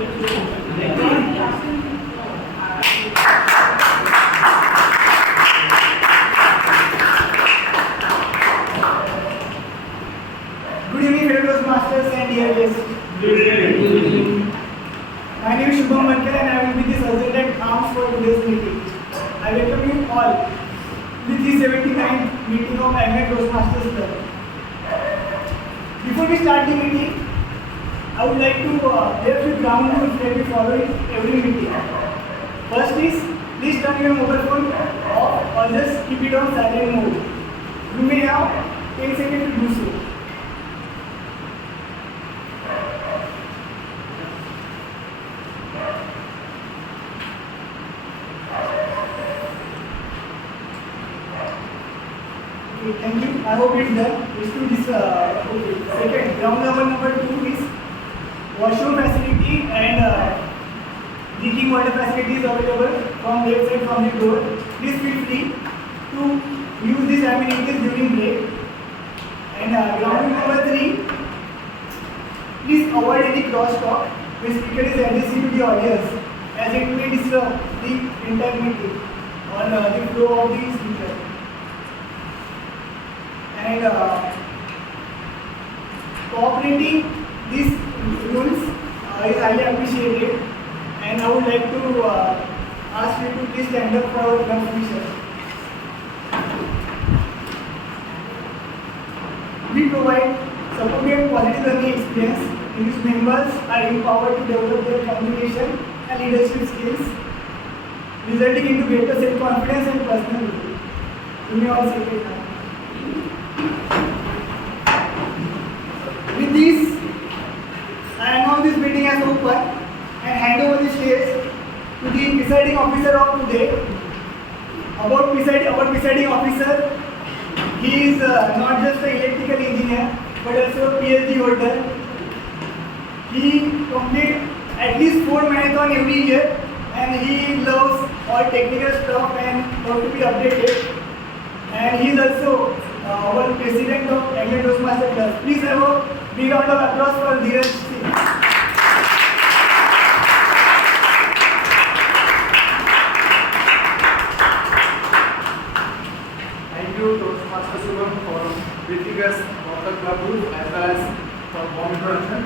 Good evening, fellow Toastmasters and dear guests. Good evening. My name is Shubham Bankar and I will be the sergeant at arms for today's meeting. I welcome you all to the 379th meeting of Annual Toastmasters Club. Before we start the meeting, I would like to lay a few ground rules that we follow in every meeting. First is, please turn your mobile phone off or just keep it on silent mode. You may have 10 seconds to do so. Okay, thank you. I hope it's done. Second, ground level number 2 is washroom facility and drinking water facility is available from left side from the door. Please feel free to use these amenities during break. And ground number 3, please avoid any crosstalk when speaker is addressing to the audience, as it may disrupt the entire meeting or the flow of the speaker. And cooperating these rules is highly appreciated, and I would like to ask you to please stand up for our club feature. We provide supportive quality learning experience in which members are empowered to develop their communication and leadership skills, resulting into greater self-confidence and personal growth. You may all say it now. With this, I announce this meeting as open and hand over the stage to the presiding officer of today. Our presiding officer, he is not just an electrical engineer but also a PhD holder. He completes at least 4 marathons every year and he loves all technical stuff and how to be updated. And he is also our president of England Toastmasters Club. Please have a big round of applause for Dheeraj Singh. Thank you, Toastmaster Shubham, for briefing us about the club rules as well as for warm introduction.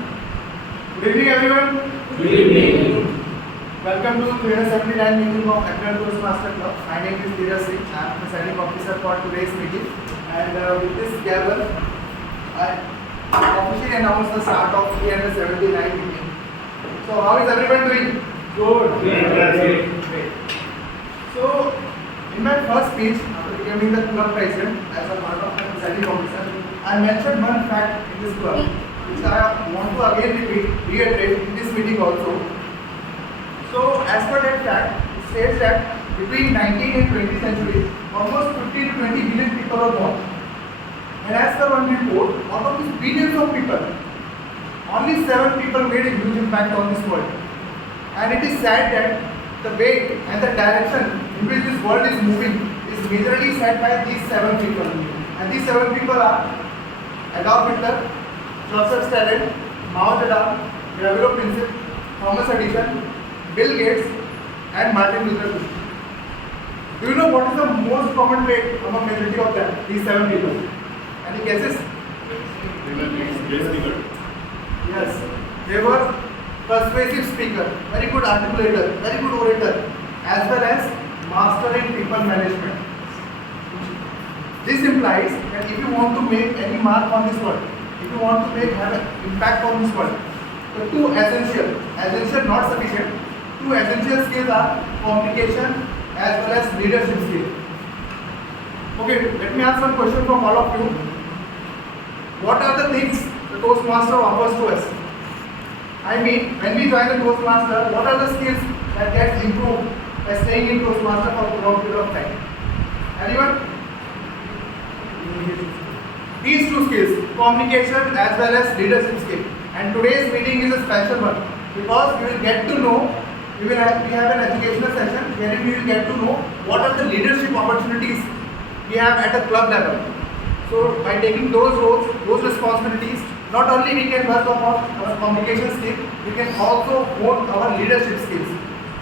Good evening, everyone. Good evening. Welcome to 379 meeting of Annual Toastmaster Club. My name is Dheeraj Singh. I am presiding officer for today's meeting. And with this gather, I officially announce the start of 379 meeting. So, how is everyone doing? Good. Great. So, in my first speech, after becoming the club president as a part of my presiding officer, I mentioned one fact in this club, which I want to again reiterate in this meeting also. So, as per that fact, it says that between 19th and 20th century, almost 50 to 20 billion people are born. And as per one report, out of these billions of people, only 7 people made a huge impact on this world. And it is sad that the way and the direction in which this world is moving is majorly set by these 7 people. And these 7 people are Adolf Hitler, Joseph Stalin, Mao Zedong, Gavrilo Princip, Thomas Edison, Bill Gates, and Martin Luther King. Do you know what is the most common trait among majority of them? These 7 people. Any guesses? Yes. They were persuasive speaker, very good articulator, very good orator, as well as master in people management. This implies that if you want to make any mark on this world, if you want to have an impact on this world, the 2 essential not sufficient, 2 essential skills are communication as well as leadership skill. Okay, let me ask some question from all of you. What are the things the Toastmaster offers to us? I mean, when we join the Toastmaster, what are the skills that gets improved by staying in Toastmaster for a long period of time? Anyone? These 2 skills, communication as well as leadership skill. And today's meeting is a special one because we will get to know, we have an educational session wherein we will get to know what are the leadership opportunities we have at a club level. So by taking those roles, those responsibilities, not only we can work upon our communication skill, we can also hone our leadership skills.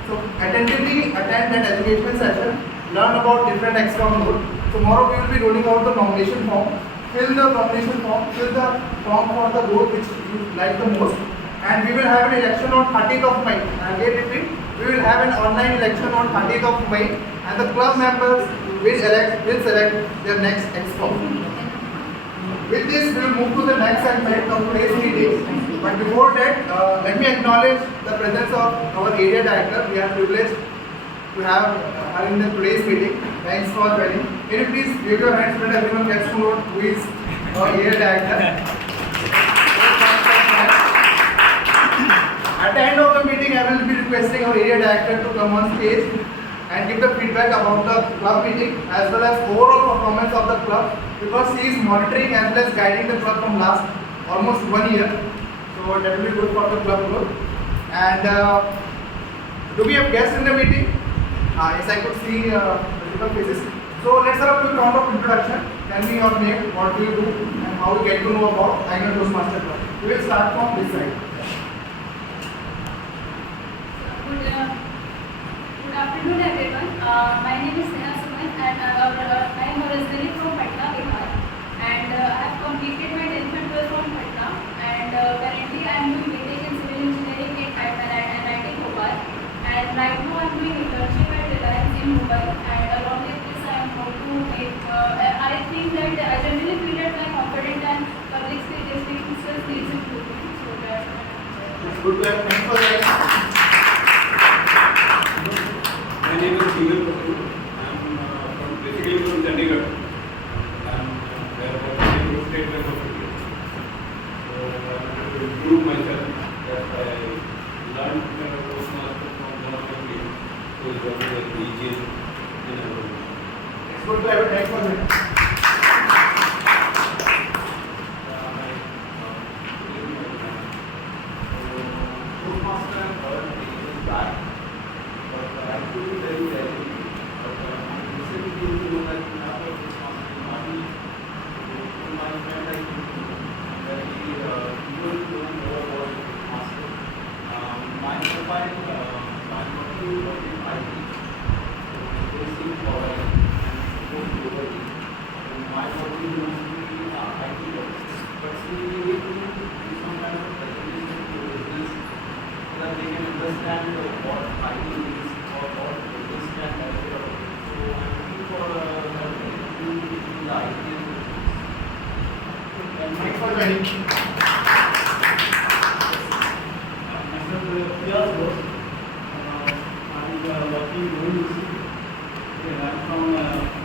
So attentively attend that educational session, learn about different XCOM rules. Tomorrow we will be rolling out the nomination form. Fill the nomination form, fill the form for the role which you like the most. And we will have an election on 30th of May. Again repeat, we will have an online election on 30th of May, and the club members will select their next XCOM. With this, we will move to the next segment of today's meeting. But before that, let me acknowledge the presence of our area director. We are privileged to have her in today's meeting. Thanks for joining. Can you please wave your hands so that everyone gets to know who is our area director? At the end of the meeting, I will be requesting our area director to come on stage and give the feedback about the club meeting as well as overall performance of the club, because he is monitoring as well as guiding the club from last almost 1 year. So that will be good for the club growth. And do we have guests in the meeting? Yes, I could see multiple faces. So let's have a quick round of introduction. Tell me your name, what do you do, and how you get to know about Toastmasters Club. We will start from this side. Good afternoon, everyone. My name is Neha Suman, and I am originally from Patna, Bihar. And I have completed my 10th and 12th from Patna. And currently, I am doing BTech in Civil Engineering at NIT Bhopal. And right now, I am doing internship at Reliance in Mumbai. And along with this, I am going to make. I think that I generally feel that my confident and public speaking skills needs improvement. So that's It's good to have. Thanks for that. My name is Keegan Patel. I'm basically from Chandigarh. I'm there for the state bank of India. So I want to improve myself. That I learned Toastmasters from one of my friends who is working at region in India. It's good to have. Thanks for that. Thanks for joining. I'm from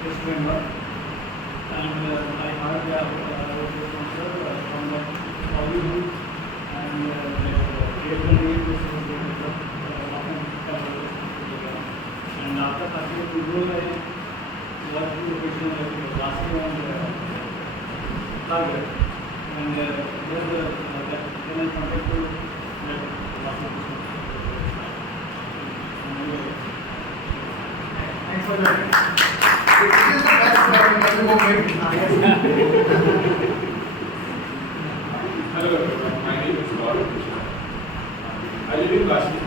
West Bengal, and I heard from the Hollywood and and after starting to grow, I worked in location last year on Target, and then I contact to Thanks for joining. This is the best moment. Hello everyone, my name is Gaurav. I live in Kashmir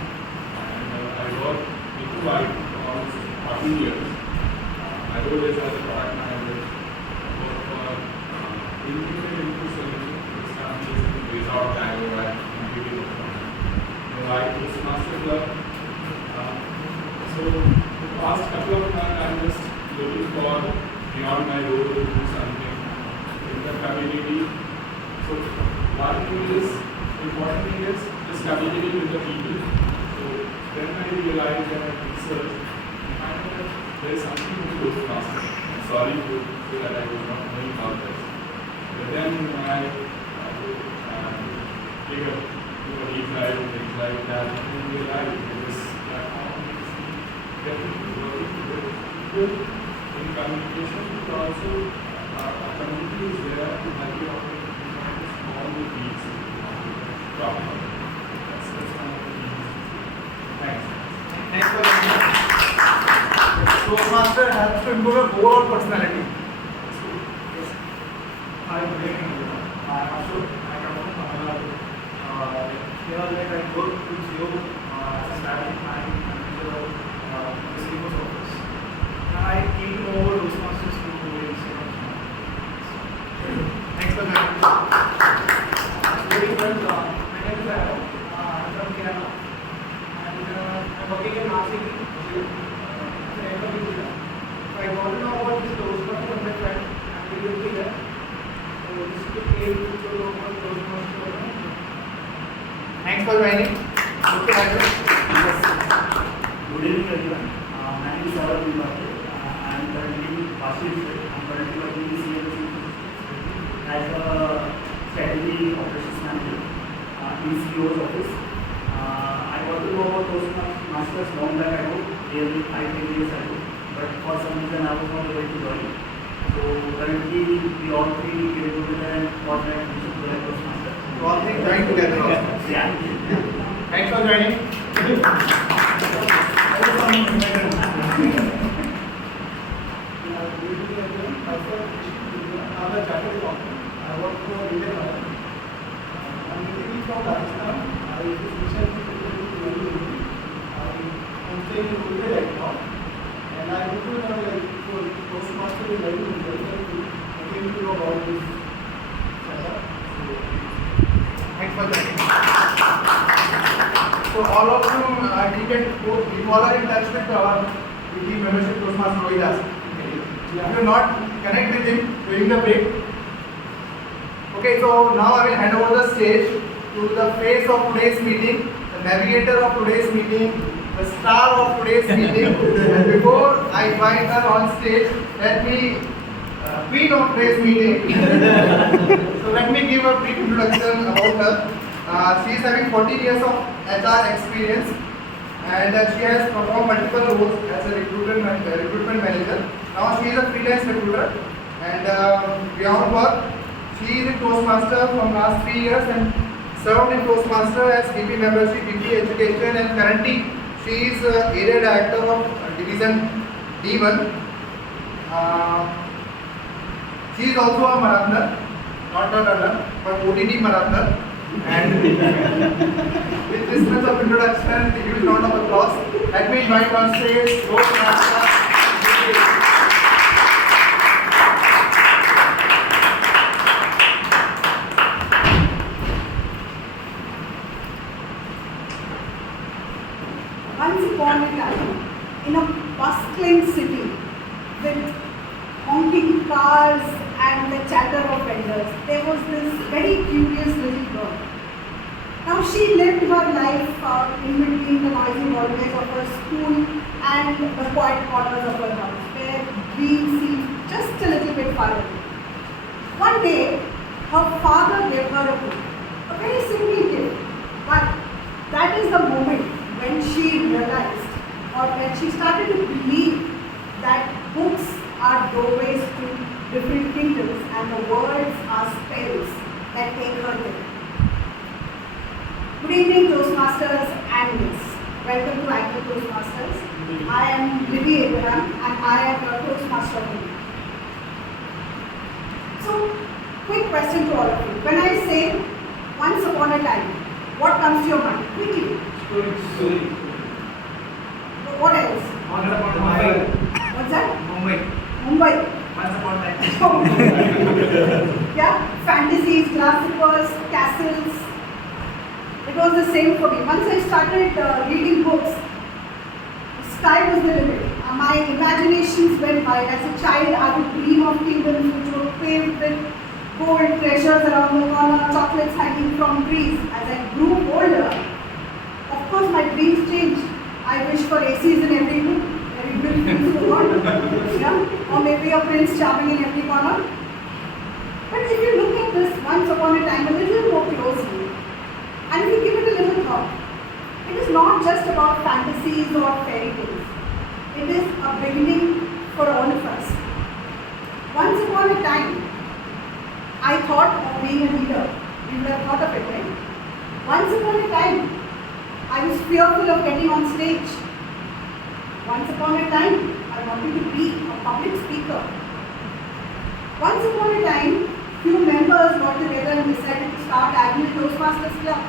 and I work in Dubai for almost 14 years. My role is as a product manager for integrated into solution which companies based out of Bangalore and computing. I Toastmasters Club. So the past couple of months I'm just looking for beyond my role to do something in the community. So one thing is, important thing is just communicating with the people. So then I realized that I researched and I found that there is something to Toastmasters. I'm sorry to say that I was not knowing about this. But then I take a deep dive and things like that, and realized that this platform is definitely working with people in communication, but also a community is there to help you out with all the needs problem. That's one of the needs. Thanks. Thanks for joining. Toastmaster helps to improve your overall personality. I'm breaking. I'm Ashok. I come from here like I work with Geo as a strategic management manager of the CMO's office. And I came to know about Toastmasters through Instagram. Thanks for joining. Good evening, my name is Aaron. I'm from Kerala. And I'm working in Navi. I want to know about this Toastmasters from my friend. I'm really here. So this is the case to know about Toastmasters. Thanks for joining. Good to have you. Good evening everyone. My name is Saurabh Vibhate. I am currently participating. I am currently working in CMC as a strategy operations manager in CEO's office. I got to know about Toastmasters long back ago, nearly 5-10 years ago, but for some reason I was not able to join. So currently we all three came together and thought that we should join Toastmasters. You all think join together also. Yeah. Thanks for joining. I'm a chartered accountant. I work for Indian Oil. I'm basically from Rajasthan. I just recently completed Navi. I'm staying in Mumbai right now. And I want to know like for Toastmasters in Navi, I came to know about this setup. Thanks for joining. So all of you, you all are in touch with our weekly membership Toastmaster Rohidas. If you are not, connect with him during the break. Okay, so now I will hand over the stage to the face of today's meeting, the navigator of today's meeting, the star of today's meeting. And before I invite her on stage, let me, queen of today's meeting. So let me give a brief introduction about her. She is having 14 years of HR experience and she has performed multiple roles as a recruitment manager. Now she is a freelance recruiter and beyond work, she is in Toastmaster from last 3 years and served in Toastmaster as VP membership, VP education, and currently she is area director of division D1. She is also a marathoner, not a runner, but OTT marathoner. And with this much of introduction, a huge round of applause. Let me invite on stage Toastmaster. Once upon a time, in a bustling city with honking cars and the chatter of vendors, there was this very curious little girl. Now she lived her life in between the noisy hallways of her school and the quiet corners of her house, where dreams seemed just a little bit far away. One day, her father gave her a book, a very simple gift, but that is the moment when she realized or when she started to believe that books are doorways to different kingdoms and the words are spells that take her there. Good evening, Toastmasters and Miss. Welcome to Anchor Toastmasters. I am Libby Abraham and I am your Toastmaster of India. So, quick question to all of you. When I say once upon a time, what comes to your mind? Quickly. Story. What else? Once upon a time. What's that? Mumbai. Mumbai. Once upon a time. Yeah, fantasies, glass slippers, castles. It was the same for me. Once I started reading books, the sky was the limit. My imaginations went wide. As a child, I would dream of kingdoms which were paved with gold treasures around the corner, chocolates hanging from trees. As I grew older, of course, my dreams changed. I wish for ACs in every room, very beautiful things to want. Yeah? Or maybe a prince charming in every corner. But if you look at this once upon a time a little more closely, and if you give it a little thought, it is not just about fantasies or fairy tales. It is a beginning for all of us. Once upon a time, I thought of being a leader. You would have thought of it, right? Once upon a time, I was fearful of getting on stage. Once upon a time, I wanted to be a public speaker. Once upon a time, few members got together and decided to start annual Toastmasters Club.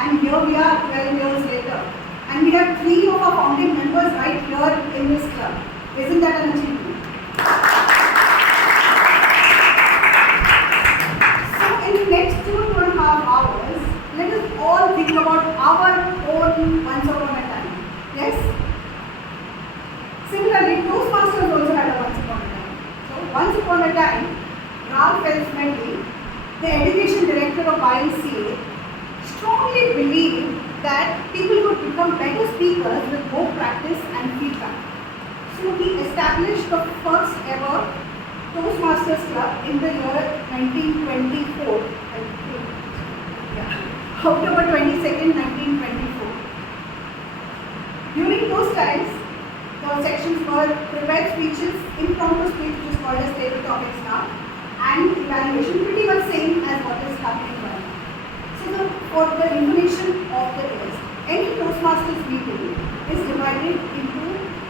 And here we are 12 years later. And we have 3 of our founding members right here in this club. Isn't that an achievement? So in the next 2.5 hours, let us all think about our own once upon a time. Yes? Similarly, Toastmasters also had a once upon a time. So once upon a time, Ralph Elsmelly, the education director of YMCA, strongly believed that people would become better speakers with more practice and feedback. So he established the first ever Toastmasters Club in the year 1924. October 22nd, 1924. During those times, the sections were prepared speeches, impromptu speech, which is called as table topics now, and evaluation, pretty much same as what is happening right now. So for the information of the ears, any Toastmasters meeting is divided into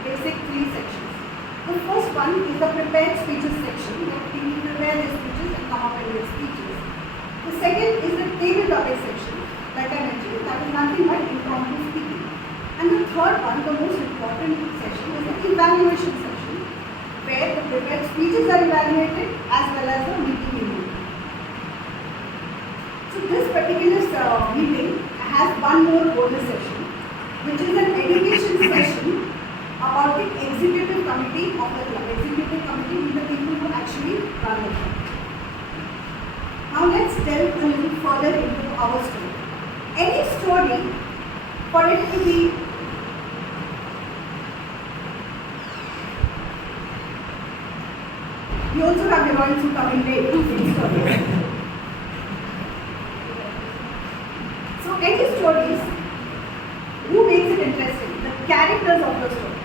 basic 3 sections. The first one is the prepared speeches section, where people prepare their speeches and come up with their speeches. The second is the table topic section, like I mentioned, that is nothing but impromptu speaking. And the third one, the most important section, is the evaluation section, where the prepared speeches are evaluated as well as the meeting evaluated. So this particular meeting has one more bonus session, which is an education session about the executive committee of the club. Executive committee is the people who actually run the club. Now let's delve a little further into our story. Any story, for it to be we also have heroines who come in late to see stories. So any stories, who makes it interesting? The characters of the story.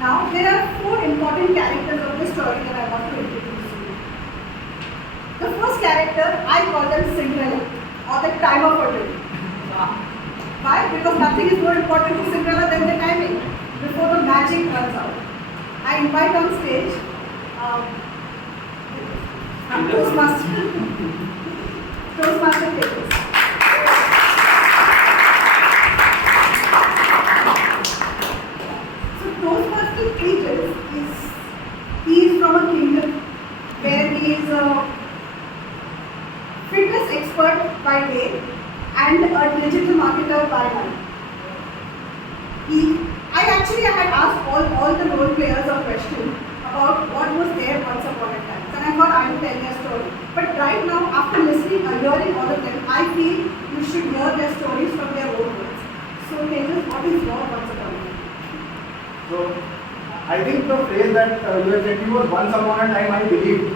Now there are 4 important characters of the story that I want to introduce to you. The first character, I call them Cinderella or the timer for today. Why? Because nothing is more important to Cinderella than the timing before the magic runs out. I invite on stage Toastmaster tables. So Toastmaster Teachers he is from a kingdom where he is a fitness expert by day and a digital marketer by night. I had asked all the role players a question about what was there once upon a time. And I thought I would tell their story. But right now, after listening and hearing all of them, I feel you should hear their stories from their own words. So Tejas, what is your once upon a time? So, I think the phrase that you had said was once upon a time I believed.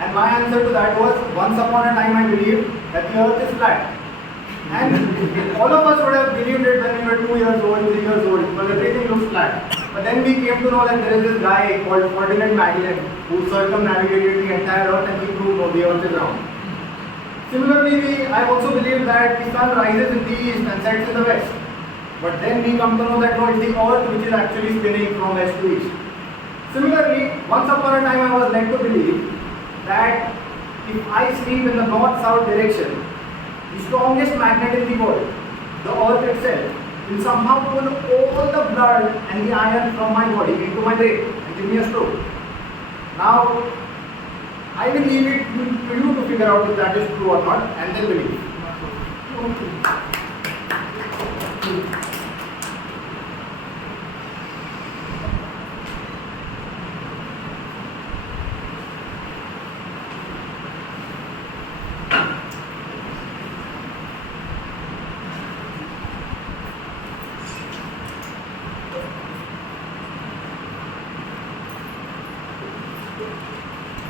And my answer to that was once upon a time I believed that the earth is flat. And all of us would have believed it when we were 2 years old, 3 years old, because everything looks flat. But then we came to know that there is this guy called Ferdinand Magellan who circumnavigated the entire earth and he proved the earth is round. Similarly, I also believe that the sun rises in the east and sets in the west. But then we come to know that no, it's the earth which is actually spinning from west to east. Similarly, once upon a time I was led to believe that if I sleep in the north-south direction, the strongest magnet in the world, the earth itself, will somehow pull all the blood and the iron from my body into my brain and give me a stroke. Now, I will leave it to you to figure out if that is true or not and then believe.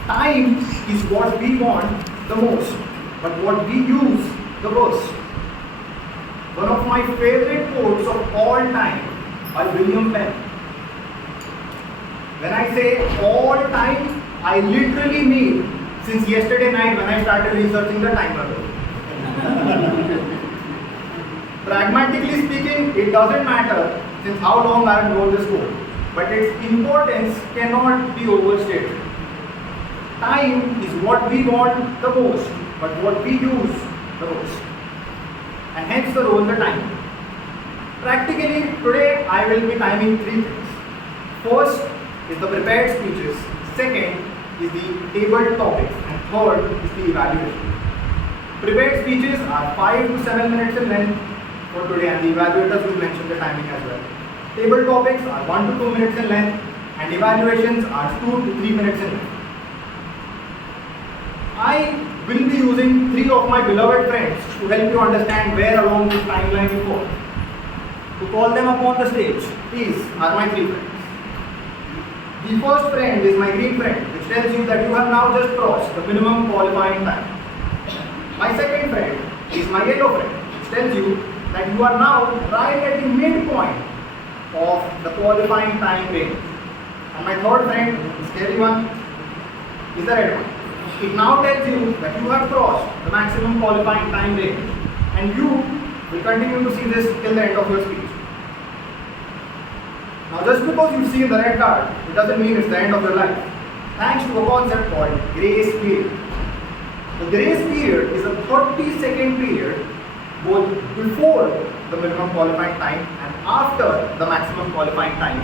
Time is what we want the most, but what we use the worst. One of my favorite quotes of all time by William Penn. When I say all time, I literally mean since yesterday night when I started researching the time travel. Pragmatically speaking, it doesn't matter since how long I have known this quote, but its importance cannot be overstated. Time is what we want the most, but what we use the most. and hence the role the time. Practically today I will be timing three things. First is the prepared speeches, second is the tabled topics, and third is the evaluation. Prepared speeches are 5 to 7 minutes in length for today, and the evaluators will mention the timing as well. Table topics are 1 to 2 minutes in length, and evaluations are 2 to 3 minutes in length. I will be using 3 of my beloved friends to help you understand where along this timeline you fall. To call them upon the stage, these are my 3 friends. The first friend is my green friend, which tells you that you have now just crossed the minimum qualifying time. My second friend is my yellow friend, which tells you that you are now right at the midpoint of the qualifying time range. And my third friend, the scary one, is the red one. It now tells you that you have crossed the maximum qualifying time range, and you will continue to see this till the end of your speech. Now, just because you see the red card, it doesn't mean it's the end of your life. Thanks to a concept called grace period. The grace period is a 30-second period both before the minimum qualifying time and after the maximum qualifying time,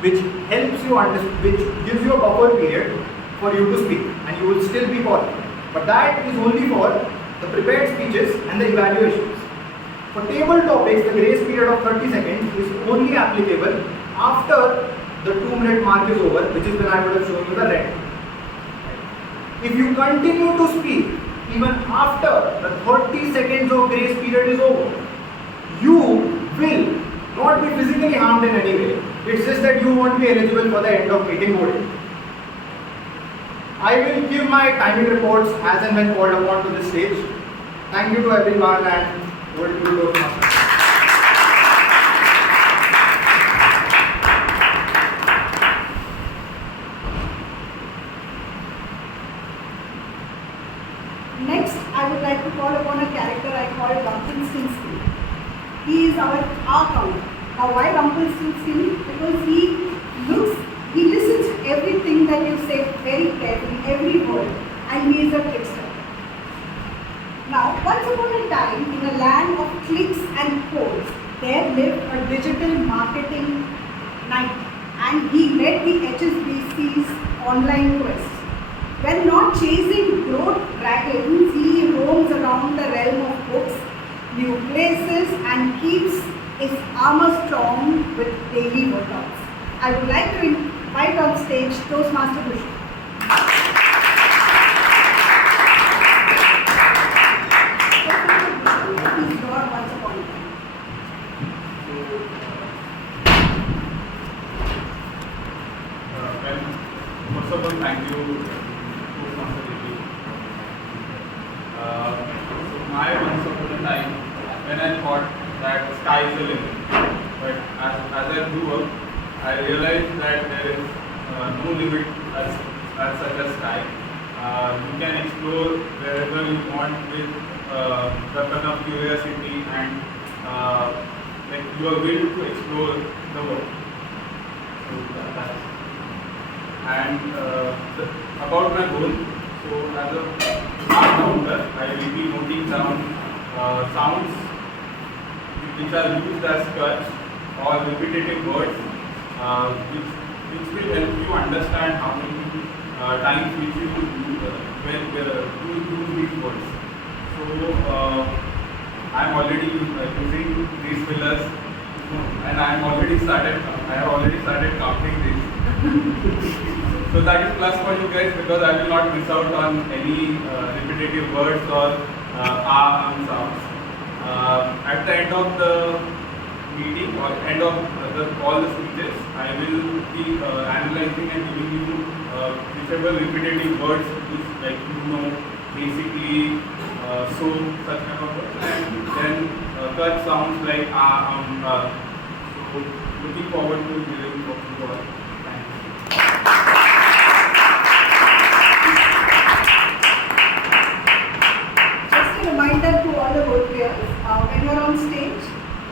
which helps you which gives you a buffer period for you to speak, and you will still be qualified. But that is only for the prepared speeches and the evaluations. For table topics, the grace period of 30 seconds is only applicable after the 2-minute mark is over, which is when I would have shown you the red. If you continue to speak even after the 30 seconds of grace period is over, you will not be physically harmed in any way. It's just that you won't be eligible for the end of meeting voting. I will give my timing reports as and when called upon to the stage. Thank you to everyone, and over to you, Toastmasters. Next, I would like to call upon a character I call Rumpelstiltskin. He is our counter. Now, why Rumpelstiltskin? Because he listens to everything that you say very carefully, every word, and he is a trickster. Now, once upon a time, in a land of clicks and codes, there lived a digital marketing knight, and he led the HSBC's online quest. When not chasing growth dragons, he roams around the realm of books, new places, and keeps his armor strong with daily workouts. I would like to invite on stage Toastmaster Bhushan. He's God once upon a time. Well, first of all, thank you. So my once upon a time when I thought that sky is the limit, but as I grew up, I realized that there is no limit as such as sky. You can explore wherever you want with the kind of curiosity and like your will to explore the world. So that's and about my goal. So as a art counter, I will be noting down sounds which are used as cuts or repetitive words, which will help you understand how many times which you use these words. So I am already using these fillers, and I have already started counting these. So that is plus for you guys, because I will not miss out on any repetitive words or sounds. At the end of the meeting or end of all the speeches, I will be analyzing and giving you whichever repetitive words which basically so such kind of words, and then cut sounds like So looking forward to hearing from you all. Reminder to all the role players, when you are on stage,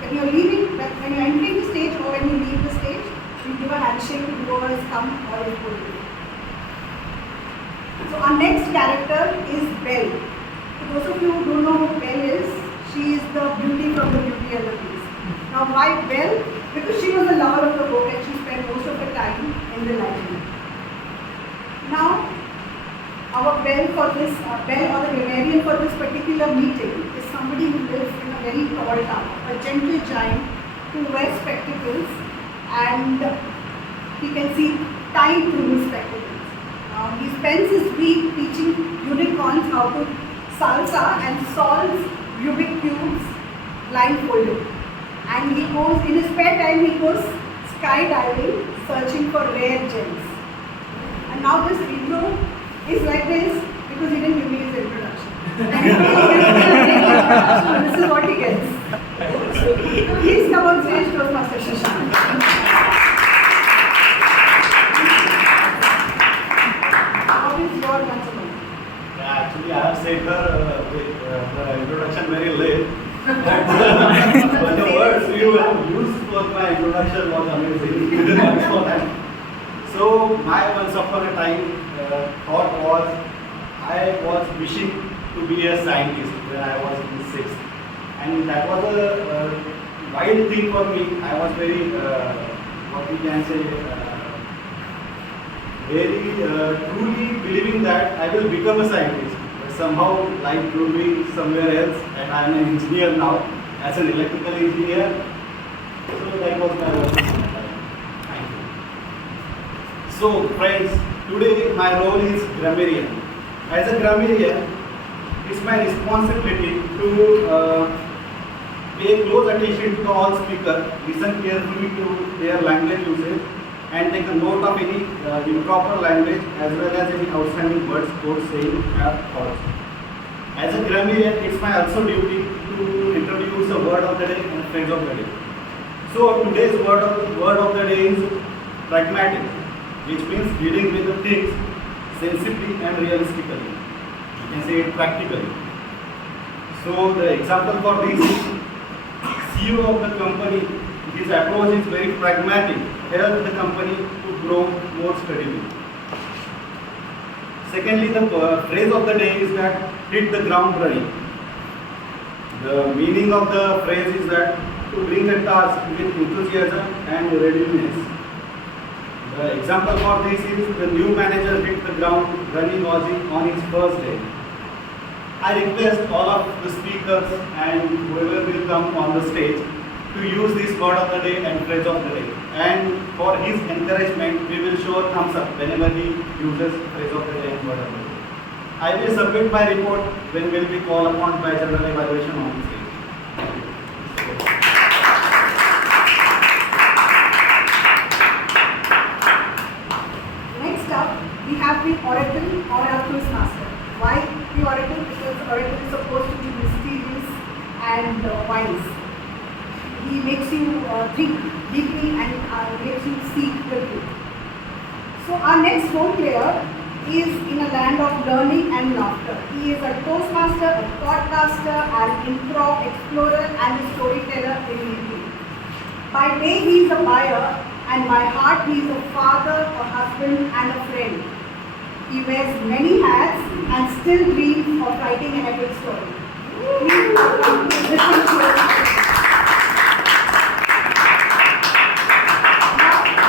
when you are entering the stage or when you leave the stage, you give a handshake to whoever has come or is going to. So our next character is Belle. For those of you who don't know who Belle is, She is the beauty from the Beauty and the Beast. Now why Belle? Because she was a lover of the book and she spent most of her time in the library. Now, our Belle for this, Belle or the grammarian for this particular meeting is somebody who lives in a very tall tower, a gentle giant who wears spectacles and he can see time through his spectacles. He spends his week teaching unicorns how to salsa and solves Rubik cubes blindfolded. And he goes, in his spare time, he goes skydiving, searching for rare gems. And now this intro is like this because he didn't give me his introduction. This is what he gets. Please come on stage, Toastmaster Shashank. What is your concern? Actually, I have said her introduction very late. But the words you have used for my introduction was amazing. Thanks for that. So, my once upon a time thought was I was wishing to be a scientist when I was in 6th. And that was a wild thing for me. I was very, what we can say, very truly believing that I will become a scientist. But somehow life drew me somewhere else and I am an engineer now as an electrical engineer. So that was my work. Thank you. So friends, today my role is grammarian. As a grammarian, it's my responsibility to pay close attention to all speakers, listen carefully to their language usage, and take a note of any improper language as well as any outstanding words or saying or thoughts. As a grammarian, it's my also duty to introduce a word of the day and a phrase of the day. So today's word of the day is pragmatic, which means dealing with the things sensibly and realistically. You can say it practically. So the example for this is CEO of the company, his approach is very pragmatic, help the company to grow more steadily. Secondly, the phrase of the day is that hit the ground running. The meaning of the phrase is that to bring a task with enthusiasm and readiness. The example for this is the new manager hit the ground running on his first day. I request all of the speakers and whoever will come on the stage to use this word of the day and phrase of the day. And for his encouragement, we will show a thumbs up whenever he uses phrase of the day and word of the day. I will submit my report when will be called upon by general evaluation on the stage. Next up, we have the oracle or our Toastmaster. Why the oracle? Because the oracle is supposed to be mysterious and wise. He makes you think deeply and makes you seek the truth. So our next role player is in a land of learning and laughter. He is a Toastmaster, a podcaster, an improv explorer and a storyteller immediately. By day he is a buyer and by heart he is a father, a husband and a friend. He wears many hats and still dreams of writing an epic story. Please welcome listen to us.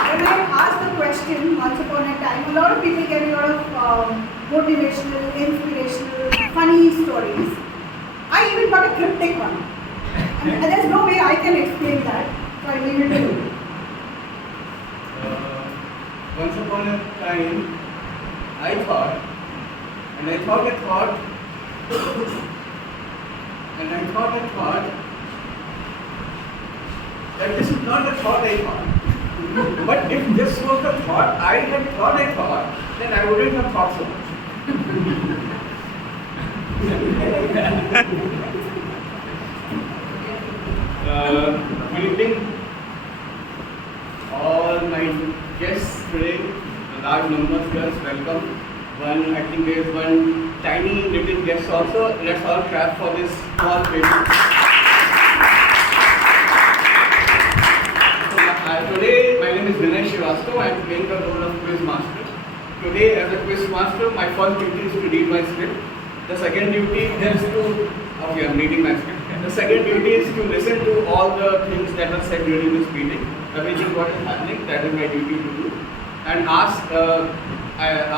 When I asked the question once upon a time, a lot of people get a lot of motivational, inspirational, funny stories. I even got a cryptic one. And there's no way I can explain that, so I leave it to you. Once upon a time, I thought, and I thought, that this is not a thought I thought. But if this was the thought I thought, then I wouldn't have thought so much. Good evening, all my guests today, the large numbers guests, welcome. I think there is one tiny little guest also. Let's all clap for this small baby. Today, my name is Vinay Srivastava. I am playing the role of quiz master. Today, as a quiz master, my first duty is to read my script. The second duty is to, okay, I am reading my script. The second duty is to listen to all the things that are said during this meeting, everything what is happening, that is my duty to do. And I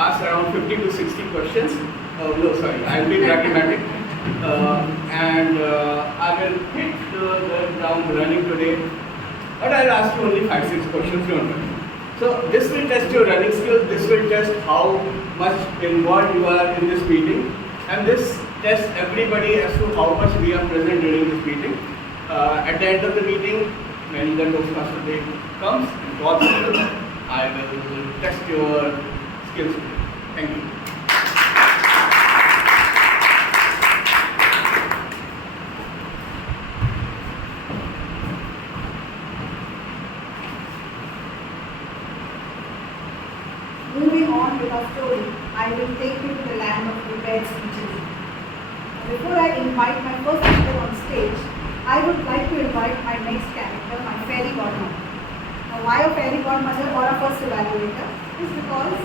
ask around 50 to 60 questions. No, sorry, I will be pragmatic. I will hit the ground running today. But I'll ask you only 5-6 questions, don't worry. So this will test your running skills, this will test how much involved you are in this meeting, and this tests everybody as to how much we are present during this meeting. At the end of the meeting, when the Toastmaster day comes, God's will, I will test your skills. Thank you. Moving on with our story, I will take you to the land of prepared speeches. Before I invite my first speaker on stage, I would like to invite my next character, my fairy godmother. Now, why a fairy godmother or a first evaluator? Is because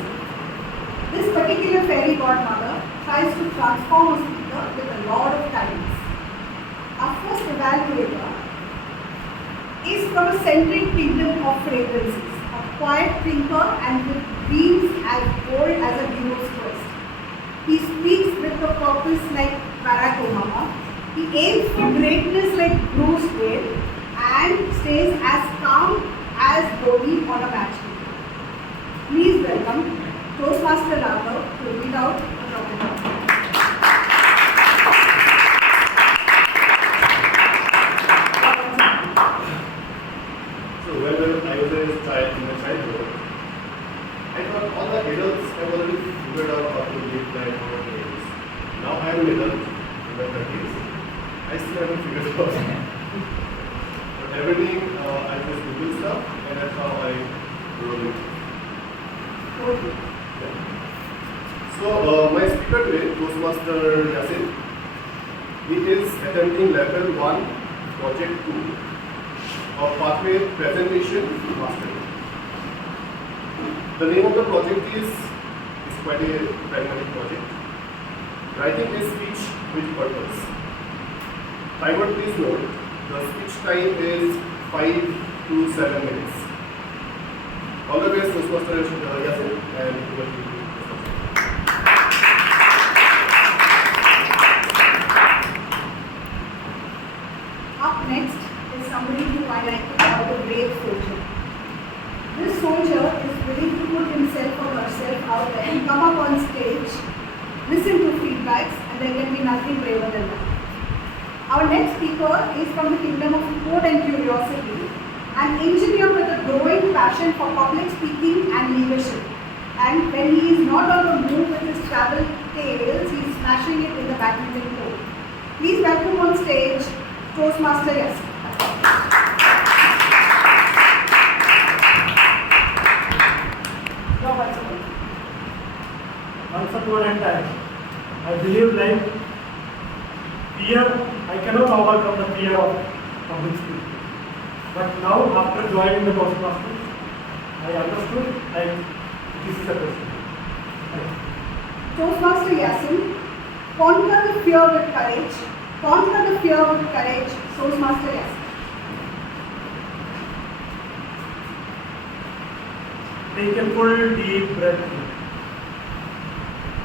this particular fairy godmother tries to transform a speaker with a lot of talents. Our first evaluator is from a scented kingdom of fragrances, a quiet thinker and with dreams as bold as a hero's quest. He speaks with a purpose like Barack Obama. He aims for greatness like Bruce Wayne and stays as calm as Dhoni on a match day. Please welcome Toastmaster Raghav to read out the topic. So when I was a child in my childhood, I thought all the adults have already figured out how to live life over the years. Now I am an adult in my 30s. I still haven't figured it out. But everything I just Google stuff, and that's how I roll it. Yeah. So my speaker today, Toastmaster Yasin, he is attempting level 1, project 2 of pathway presentation mastery. The name of the project is quite a pragmatic project. Writing a speech with purpose. Timer, please note, the speech time is 5 to 7 minutes. All the best, Toastmaster Yasin, and over to you. Up next is somebody who I like to call the brave soldier. This soldier is willing to put himself or herself out there and come up on stage, listen to feedbacks, and there can be nothing braver than that. Our next speaker is from the kingdom of code and curiosity, an engineer with a growing passion for public speaking and leadership. And when he is not on the move with his travel tales, he is smashing it in the badminton court. Please welcome on stage Toastmaster Yasin. Once upon a time, I believed like fear, I cannot overcome the fear of public speaking. But now, after joining the Toastmasters, I understood like this is a question. Toastmaster Yasin, conquer the fear with courage. Conquer the fear with courage. Toastmaster Yasin. Take a full deep breath in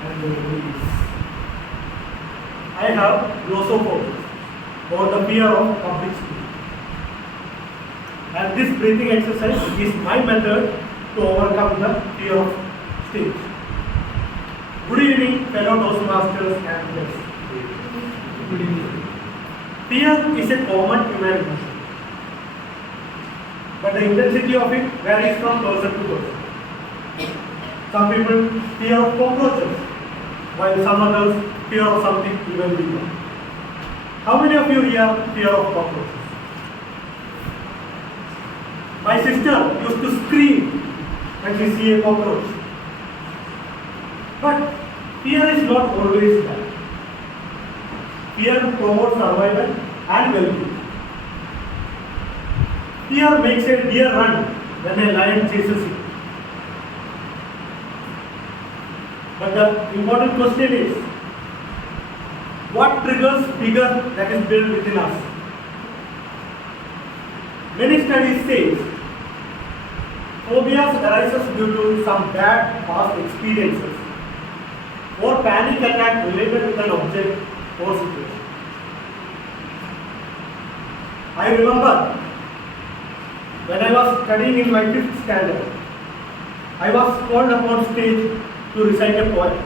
and release. I have glossophobia or the fear of public speaking. And this breathing exercise is my method to overcome the fear of stage. Good evening, fellow Toastmasters and guests. Good evening. Fear is a common human emotion, but the intensity of it varies from person to person. Some people fear of cockroaches, while some others fear of something even bigger. How many of you here fear of cockroaches? My sister used to scream when she sees a cockroach. But fear is not always bad. Fear promotes survival and well-being. Fear makes a deer run when a lion chases it. But the important question is, What triggers fear that is built within us? Many studies say phobias arises due to some bad past experiences or panic attack related with an object or situation. I remember when I was studying in my 5th standard, I was called upon stage to recite a poem.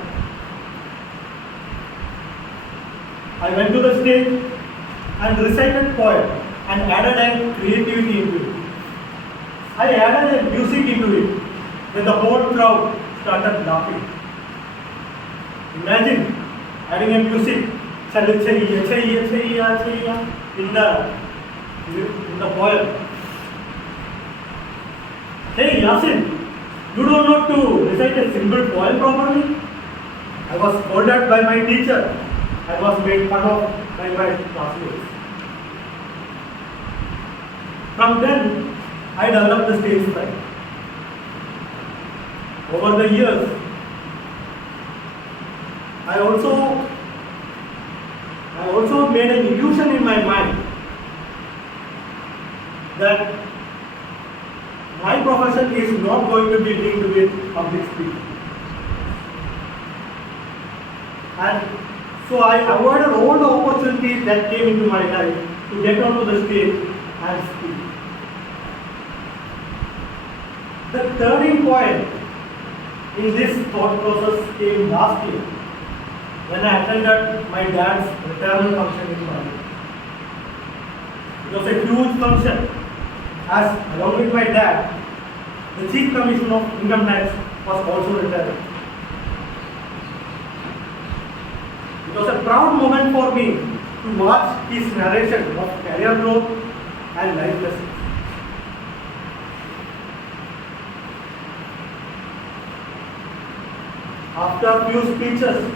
I went to the stage and recited poem and added a creativity into it. I added a music into it when the whole crowd started laughing. Imagine adding a music in the poem. Hey Yasin, you don't know to recite a simple poem properly? I was scolded by my teacher. I was made fun of by my classmates. From then, I developed the stage fright. Over the years, I also made an illusion in my mind that my profession is not going to be linked with public speaking. And so I avoided all the opportunities that came into my life to get onto the stage and speak. The turning point in this thought process came last year when I attended my dad's retirement function in Mumbai. It was a huge function as along with my dad, the Chief Commissioner of Income Tax was also retired. It was a proud moment for me to watch his narration of career growth and life lessons. After a few speeches,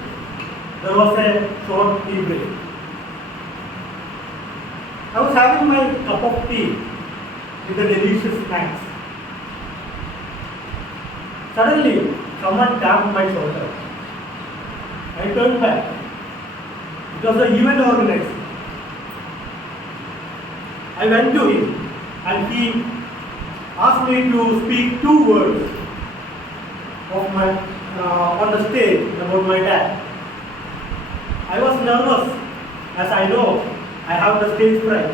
there was a short tea break. I was having my cup of tea with the delicious snacks. Suddenly, someone tapped my shoulder. I turned back. It was the event organizer. I went to him and he asked me to speak 2 words of on the stage about my dad. I was nervous as I know I have the stage fright.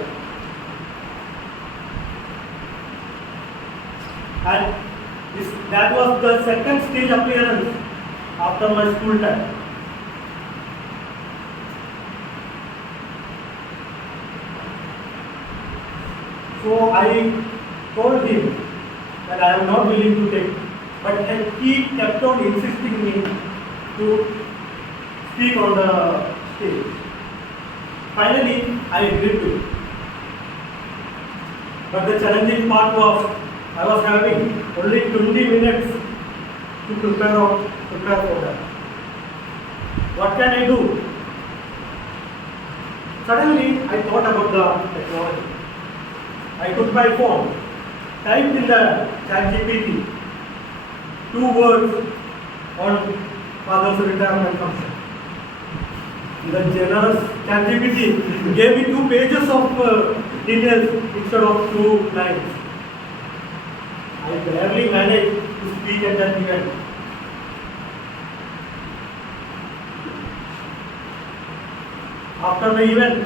And that was the second stage appearance after my school time. So I told him that I am not willing to take, but he kept on insisting me to speak on the stage. Finally, I agreed to it. But the challenging part was I was having only 20 minutes to prepare for that. What can I do? Suddenly, I thought about the technology. I took my phone, typed in the ChatGPT 2 words on father's retirement function. The generous ChatGPT gave me 2 pages of details instead of 2 lines. I barely managed to speak at that event. After the event,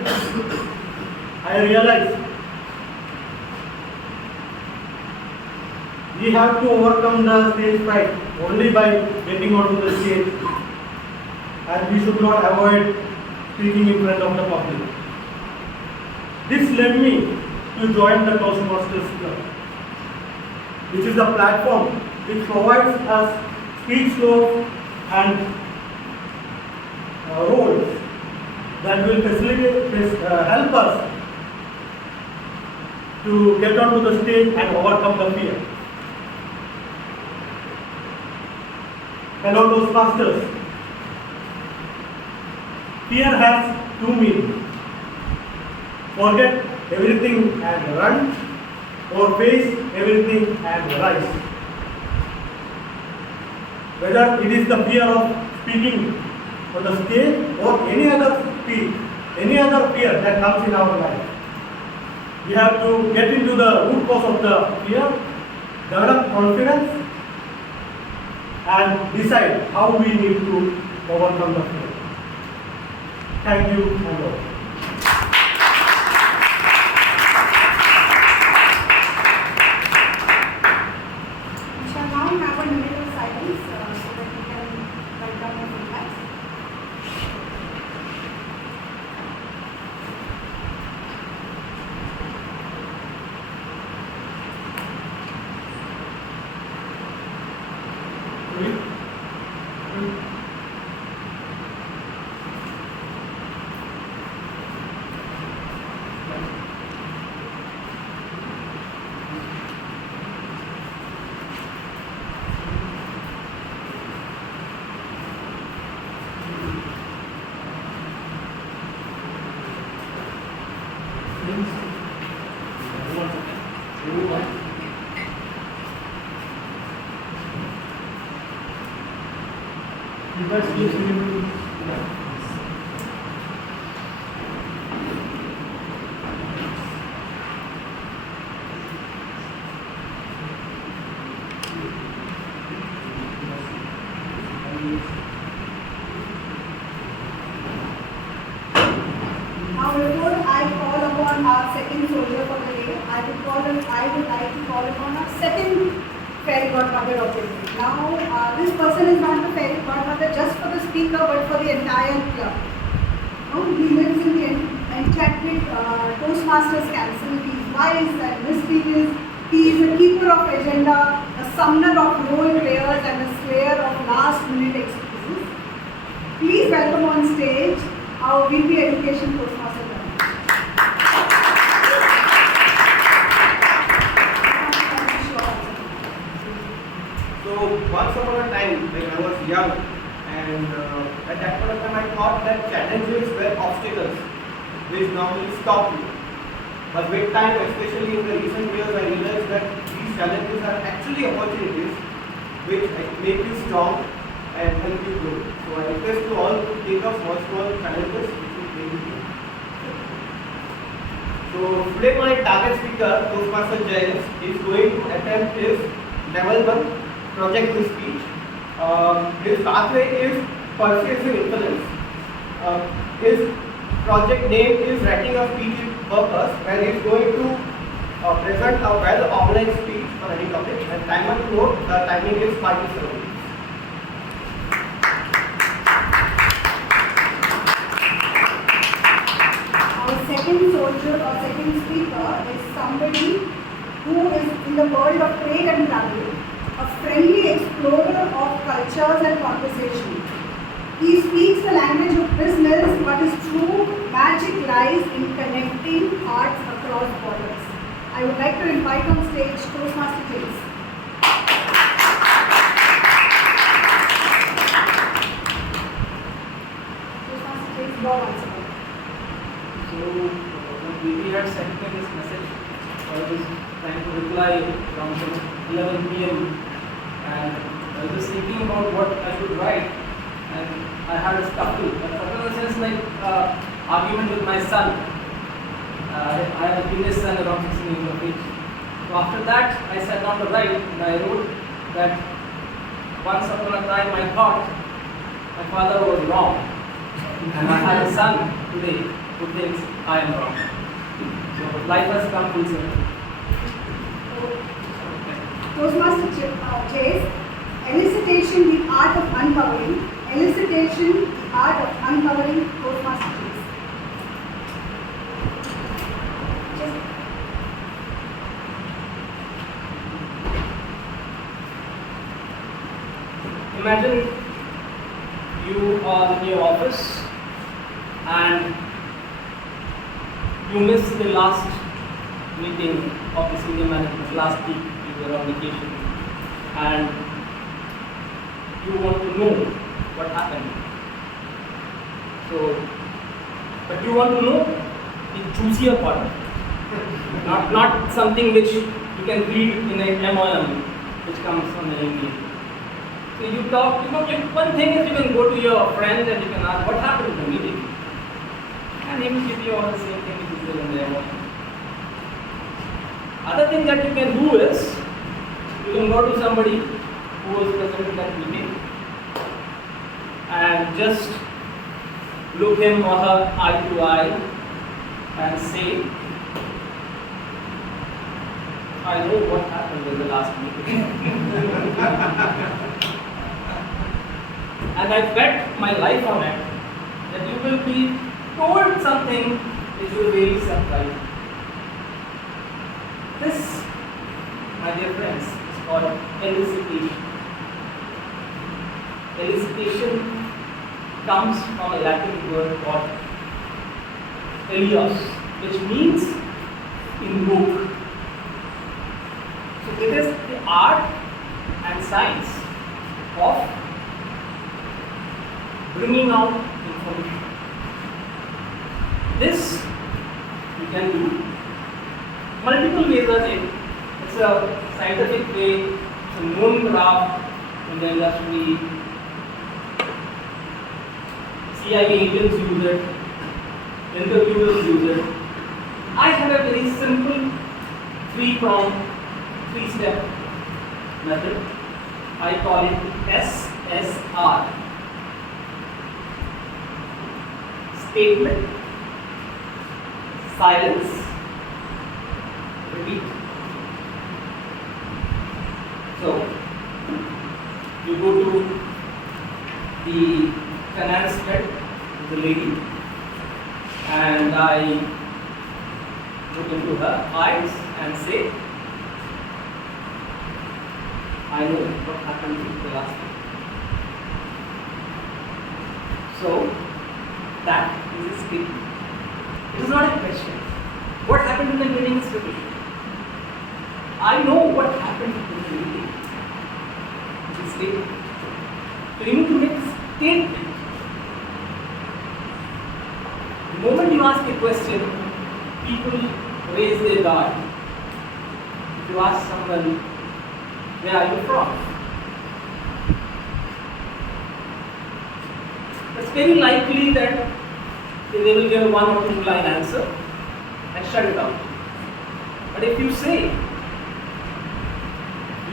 I realized we have to overcome the stage fright only by getting onto the stage, and we should not avoid speaking in front of the public. This led me to join the Toastmasters club, which is the platform which provides us speech slots and roles that will help us to get onto the stage and overcome the fear. Hello Toastmasters. Fear has 2 meanings. Forget everything and run, or face everything and rise. Whether it is the fear of speaking on the stage or any other fear, any other fear that comes in our life. We have to get into the root cause of the fear, develop confidence, and decide how we need to overcome the fear. Thank you and all. We shall now have a minute of silence so that we can write down our feedbacks. Now, before I call upon our second soldier for the day, I would like to call upon our second fairy godmother of the day. Now, this person is not the fairy godmother just for the speaker, but for the entire club. He lives in the enchanted Toastmasters council. He is wise and mysterious. He is a keeper of agenda, a summoner of role players, and a slayer of last-minute excuses. Please welcome on stage our VP Education Toastmaster. So once upon a time, when I was young, and at that point of time, I thought that challenges were obstacles which normally stop you. But with time, especially in the recent years, I realized that these challenges are actually opportunities which make you strong and help you grow. So I request you all to take up small challenges which will make you grow. So today my target speaker, Toastmaster James, is going to attempt his level 1 project with speech. His pathway is persuasive influence. His project name is writing a speech with purpose, where he is going to present a well-organized speech for any topic. And timer to note, the timing is 5 to 7 minutes. Our second soldier or second speaker is somebody who is in the world of trade and travel, a friendly explorer of cultures and conversation. He speaks the language of business, but his true magic lies in connecting hearts across borders. I would like to invite on stage Toastmaster James. Toastmaster James, your answer. So, when VP had sent me this message, I was trying to reply around 11 p.m. and I was just thinking about what I should write, and I had a scuffle. A scuffle in the sense like argument with my son. I have a teenage son around 16 years of age. So after that, I sat down to write, and I wrote that once upon a time I thought my father was wrong, and I have a son today who thinks I am wrong. So life has come full circle. Toastmaster James, elicitation, the art of uncovering. Elicitation, the art of uncovering. Toastmaster James. Imagine you are in your office and you miss the last meeting of the senior management last week. You were on vacation and you want to know what happened. So, but you want to know the juicier part, not something which you can read in a MOM which comes on the MBA. So you talk, one thing is you can go to your friend and you can ask what happened in the meeting. and he will give you all the same thing which is there in the MOU. Other thing that you can do is, you can go to somebody who was present in that meeting and just look him or her eye to eye and say, I know what happened in the last meeting. And I bet my life on it that you will be told something which will really surprise you. This, my dear friends, is called elicitation. Elicitation comes from a Latin word called elios, which means invoke. So it is the art and science of bringing out information. This you can do multiple ways are there. It's a scientific way, it's a known craft in the industry. CIA agents use it, interviewers use it. I have a very simple three-step method. I call it SSR. Statement, silence, repeat. So, you go to the finance head, the lady, and I look into her eyes and say, I know what happened in the last week. So, that is a statement. It is not a question. What happened in the meeting is a question. I know what happened in the meeting. It is a statement. So, you need to make a statement. The moment you ask a question, people raise their guard. If you ask someone, where are you from? It's very likely that they will give a 1 or 2 line answer and shut it down. But if you say,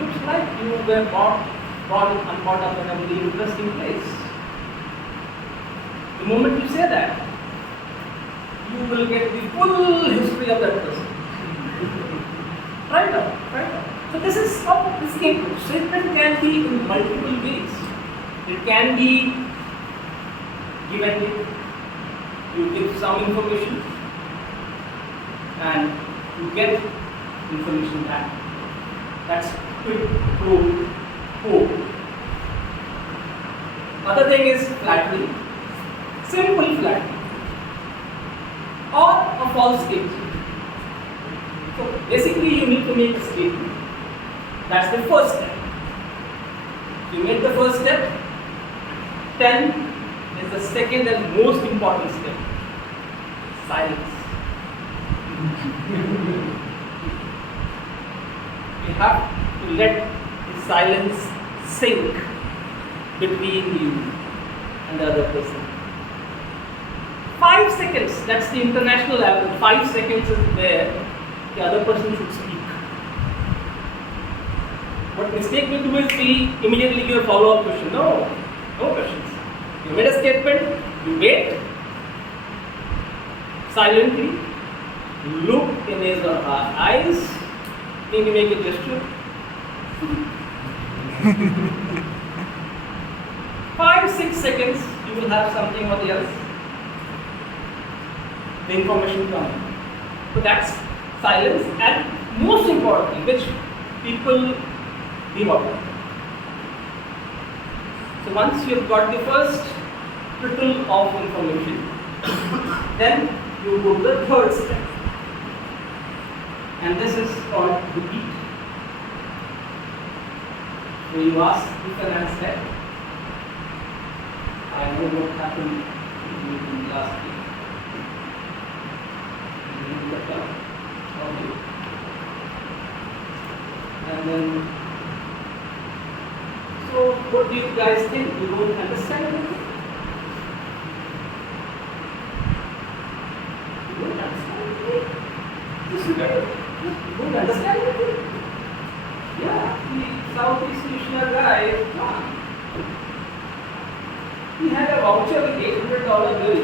looks like you were brought up in a very interesting place. The moment you say that, you will get the full history of that person. Right now. So this is how the statement. Statement can be in multiple ways. It can be give and take. You give some information and you get information back. That's quid pro quo. Other thing is flattery. Simple flattery. Or a false statement. So basically you need to make a statement. That's the first step. You make the first step, then is the second and most important step. Silence. You have to let the silence sink between you and the other person. 5 seconds, that's the international average. 5 seconds is where the other person should speak. What mistake we do is we immediately give a follow-up question. No questions. You made a statement, you wait, silently, look in his or her eyes, maybe make a gesture. 5-6 seconds, you will have something or the else. The information comes. So that's silence, and most importantly, which people leave out. So once you've got the first trickle of information, then you go to the third step. And this is called repeat. So you ask the finance head, I know what happened in the meeting last week. Okay. And then, so what do you guys think? You don't understand anything? see that? You don't understand it? Yeah, the Southeast Asian guy, he had a voucher with $800 bill.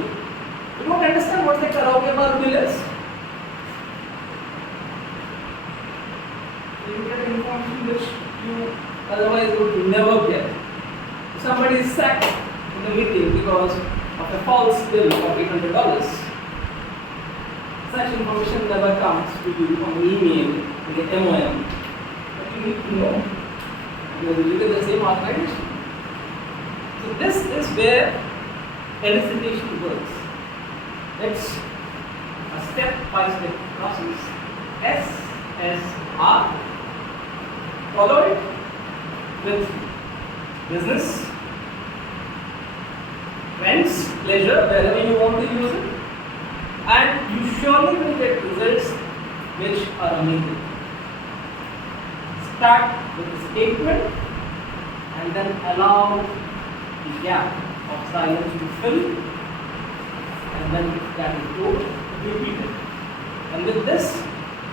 You don't understand what the karaoke bar bill is? So you get information which you otherwise would never get. Somebody is sacked in the meeting because of a false bill of $800. Such information never comes to you on email in the MOM. But you need to know because you live in the same organization. So this is where elicitation works. It's a step-by-step process. SSR. Follow it with business, friends, pleasure, wherever you want to use it, and you surely will get results which are amazing. Start with a statement and then allow the gap of silence to fill, and then if that is good, repeat it. And with this,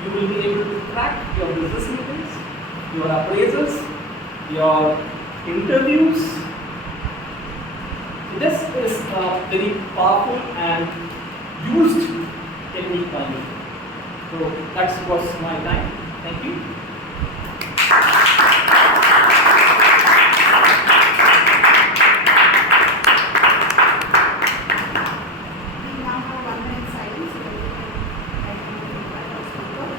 you will be able to track your business meetings, your appraisals, your interviews. This is a very powerful and used technique by me. So that was my time. Thank you. We now have 1 minute silence. So we can write down the feedback of speaker.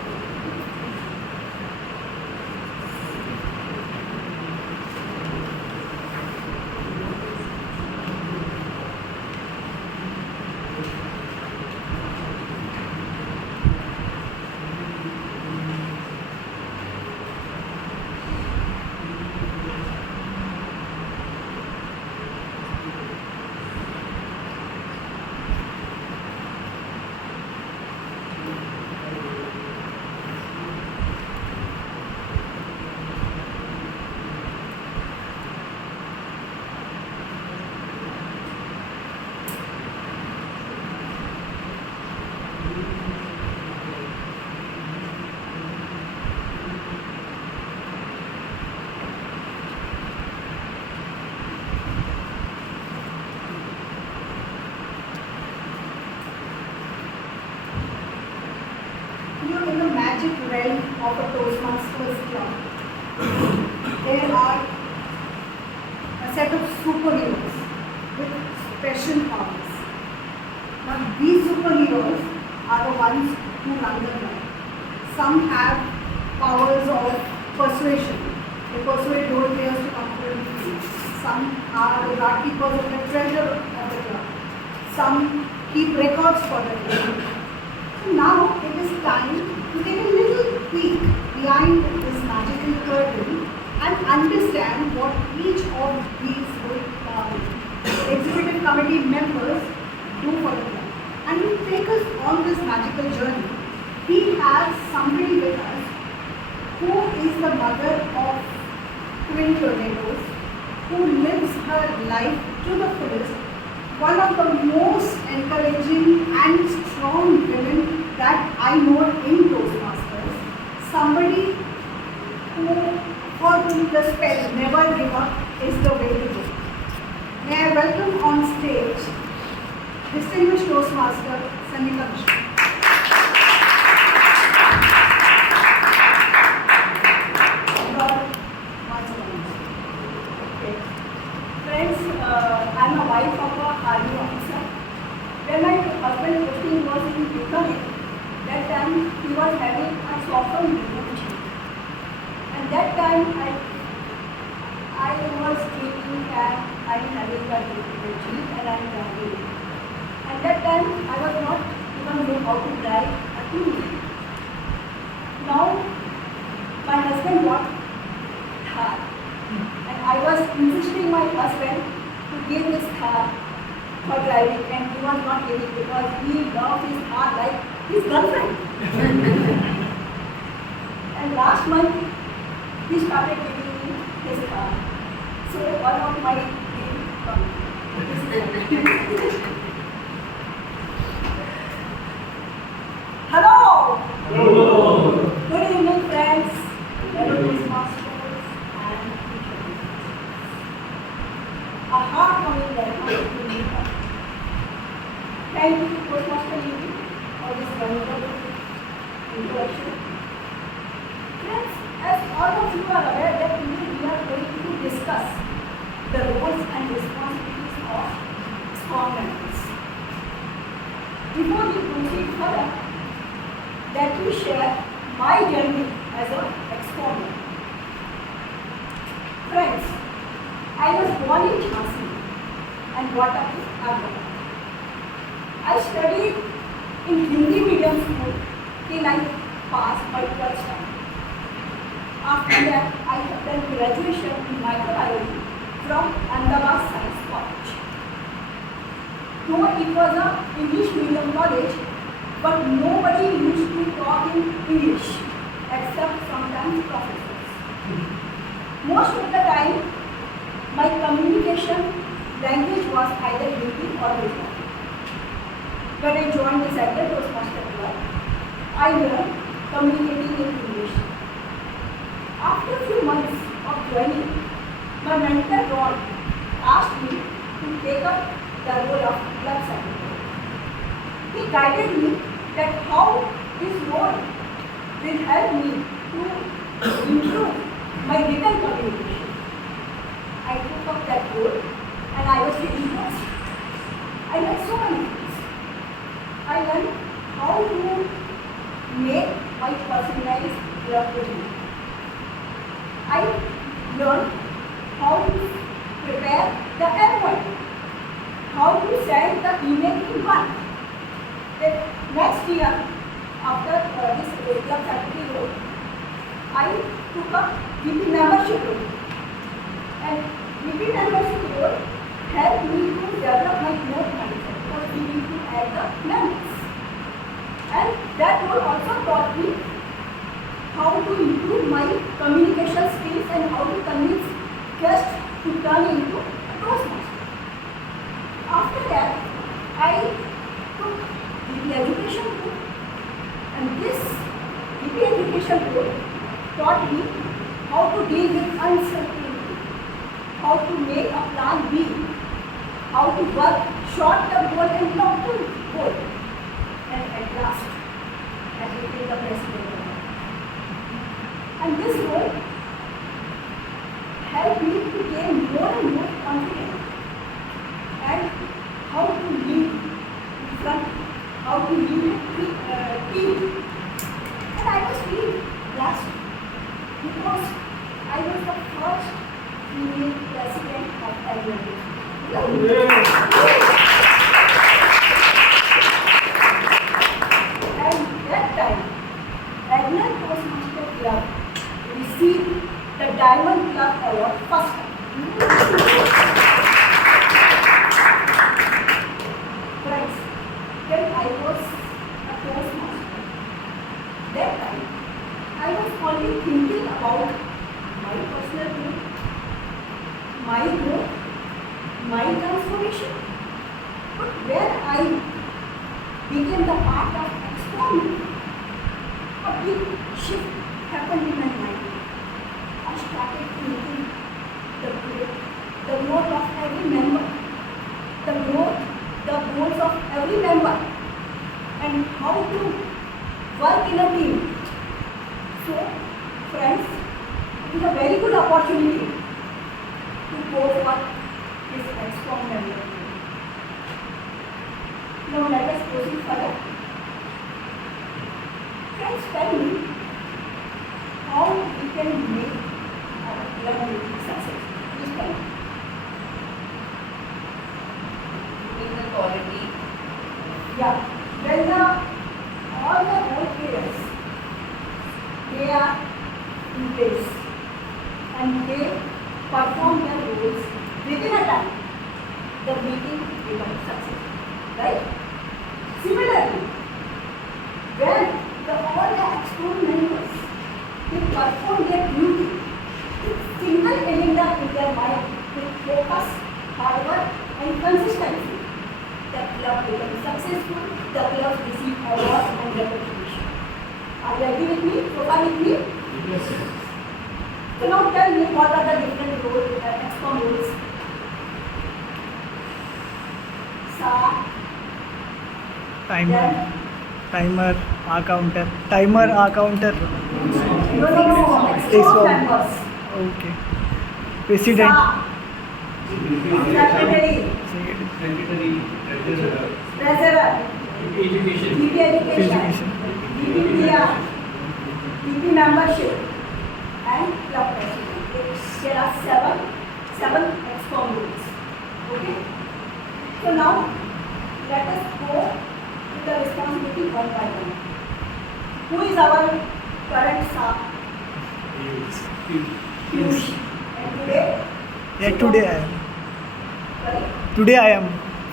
You're in the magic realm of a Toastmasters club. There are a set of superheroes with special powers. Now these superheroes are the ones who run the club. Some have powers of persuasion. They persuade role players to come to a meeting. Some are the guard keepers of the treasure of the club. Some keep records for the club. So now it is time to take a little peek behind this magical curtain and understand what each of these executive committee members do for the club. And to take us on this magical journey, we have somebody with us who is the mother of twin tornadoes, who lives her life to the fullest, one of the most encouraging and strong women that I know in Toastmasters, somebody who, for whom the spell never give up is the way to go. May I welcome on stage distinguished Toastmaster Sangeeta Mishra. Friends, I am a wife of a army officer. When my husband posting was in Bikaner, that time he was having a softened liver. And that time I was drinking and I am having a jeep and I am driving. And that time I was not even know how to drive a two-wheeler. Now my husband bought Thar. And I was insisting my husband to give his car for driving, and he was not giving because he loved his car like his girlfriend. And last month he started giving me his car. So one of my Hello. As all of you are aware that today we are going to discuss the roles and responsibilities of SCOM members. Before we proceed further, let me share my journey as a SCOM member. Friends, I was born in Jhansi and brought up in Agra. I studied in Hindi medium school till I passed my 12th standard. After that, I have done graduation in microbiology from Ahmedabad Science College. Though it was an English medium college, but nobody used to talk in English except sometimes professors. Most of the time, my communication language was either Hindi or Gujarati. When I joined the second Toastmasters club, I learned communicating in English. After a few months of joining, my mentor Ron asked me to take up the role of club secretary. He guided me that how this role will help me to improve my written communication. I took up that role and I was very impressed. I learned so many things. I learned how to make my personalized club review. I learned how to prepare the M1, how to send the email in one. The next year, after this club secretary role, I took up VP membership role. And VP membership role helped me to develop my growth mindset because we need to add the members. And that role also taught me how to improve my communication skills and how to convince guests to turn into a Toastmaster. After that, I took VP education role, and this VP education role taught me how to deal with uncertainty, how to make a plan B, how to work short-term goal and long-term goal, and at last, I became the president. And this role helped me to gain more and more confidence and how to lead in front, how to lead a team. And I was really blessed because I was the first female president of Adnan. And that time, Adnan Toastmaster Club received the Diamond Club Award first time. Friends, when I was a Toastmaster, that time I was only thinking about my personal growth, my growth, my transformation. But when I became the part of experiment, a big shift happened in my mind. I started thinking the growth of every member, the goals of every member, and how to work in a team. So, friends, it is a very good opportunity to go for this SCOM member. Now let us proceed further. Friends, tell me how we can make our club meeting successful. Please tell me. In the quality. Yeah, when all the role players, they are in place and they perform their roles within a time, the meeting becomes successful, right? Similarly, when all the exco members, they perform their duty with single agenda in their mind, with focus, hard work and consistency, the club becomes successful, the club receive awards and recognition. Are you agree with me? So far with me? Yes. So now tell me what are the different roles, EXCOM roles? Timer, timer, counter, timer, counter. No, exco members. Okay. President. Secretary, Secretary, treasurer, education. DP education, Education. DP PR, DP membership, and club president. There are seven exco rules. Okay. So now let us go to the responsibility one by one. Who is our current staff? Piyush. And today? Yeah, today I am. Sorry? Today I am.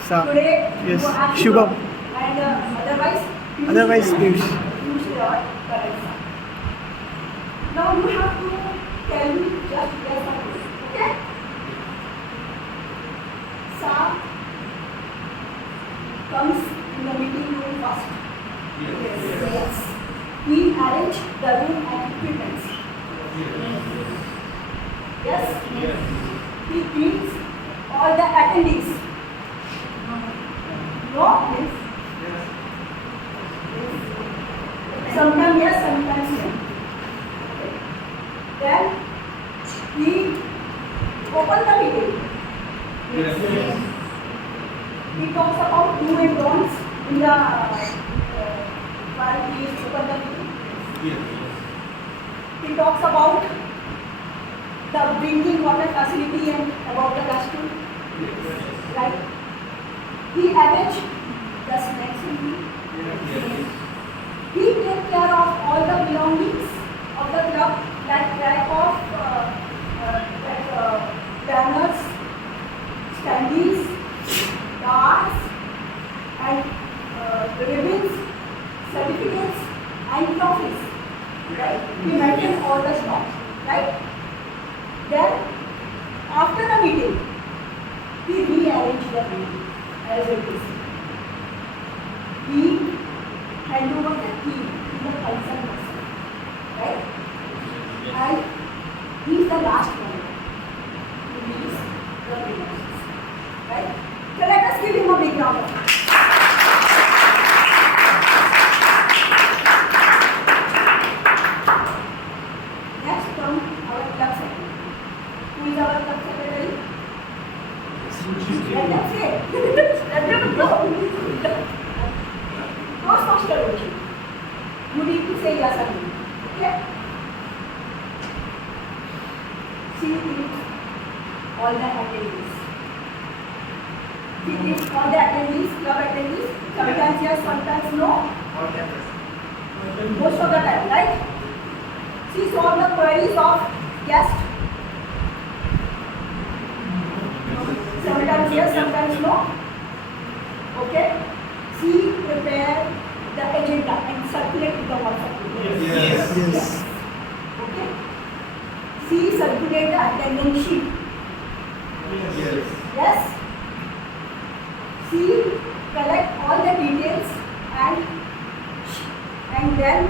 Sir. Today Yes. you are Shubham. And otherwise? Otherwise, Piyush. Piyush is our current staff. Now you have to tell me just yes or no. Okay? Sir comes in the meeting room first. Yes. He arranged the room and equipment. Yes? He greets all the attendees. No? Yes. Sometimes yes, sometimes no. Then he opened the meeting. He talks about do and don'ts in the while he is open the meeting. He talks about the drinking water facility and about the restroom. Right? He arranged the snacks in me. He takes care of all the belongings of the club, like track of banners, standees, cards, and ribbons, certificates, and trophies. Right? We maintain all the stock. Right? Then, after the meeting, we rearrange the meeting as it is. We hand over the key to the concerned person. Right? And he is the last one who leaves the premises. Right? So let us give him a big round of applause. Next come our club secretary. Who is our club secretary? Let them say. Let them go. Toastmasters. You need to say yes or no. Okay? She greets all the attendees. She greets all the attendees, club attendees. Sometimes yes, sometimes no. Most of the time, right? She solves the queries of guests. Sometimes yes, sometimes no. Okay? She prepares the agenda and circulate the WhatsApp group. Yes. Okay? She circulate the attendance sheet. Yes? She collect all the details and then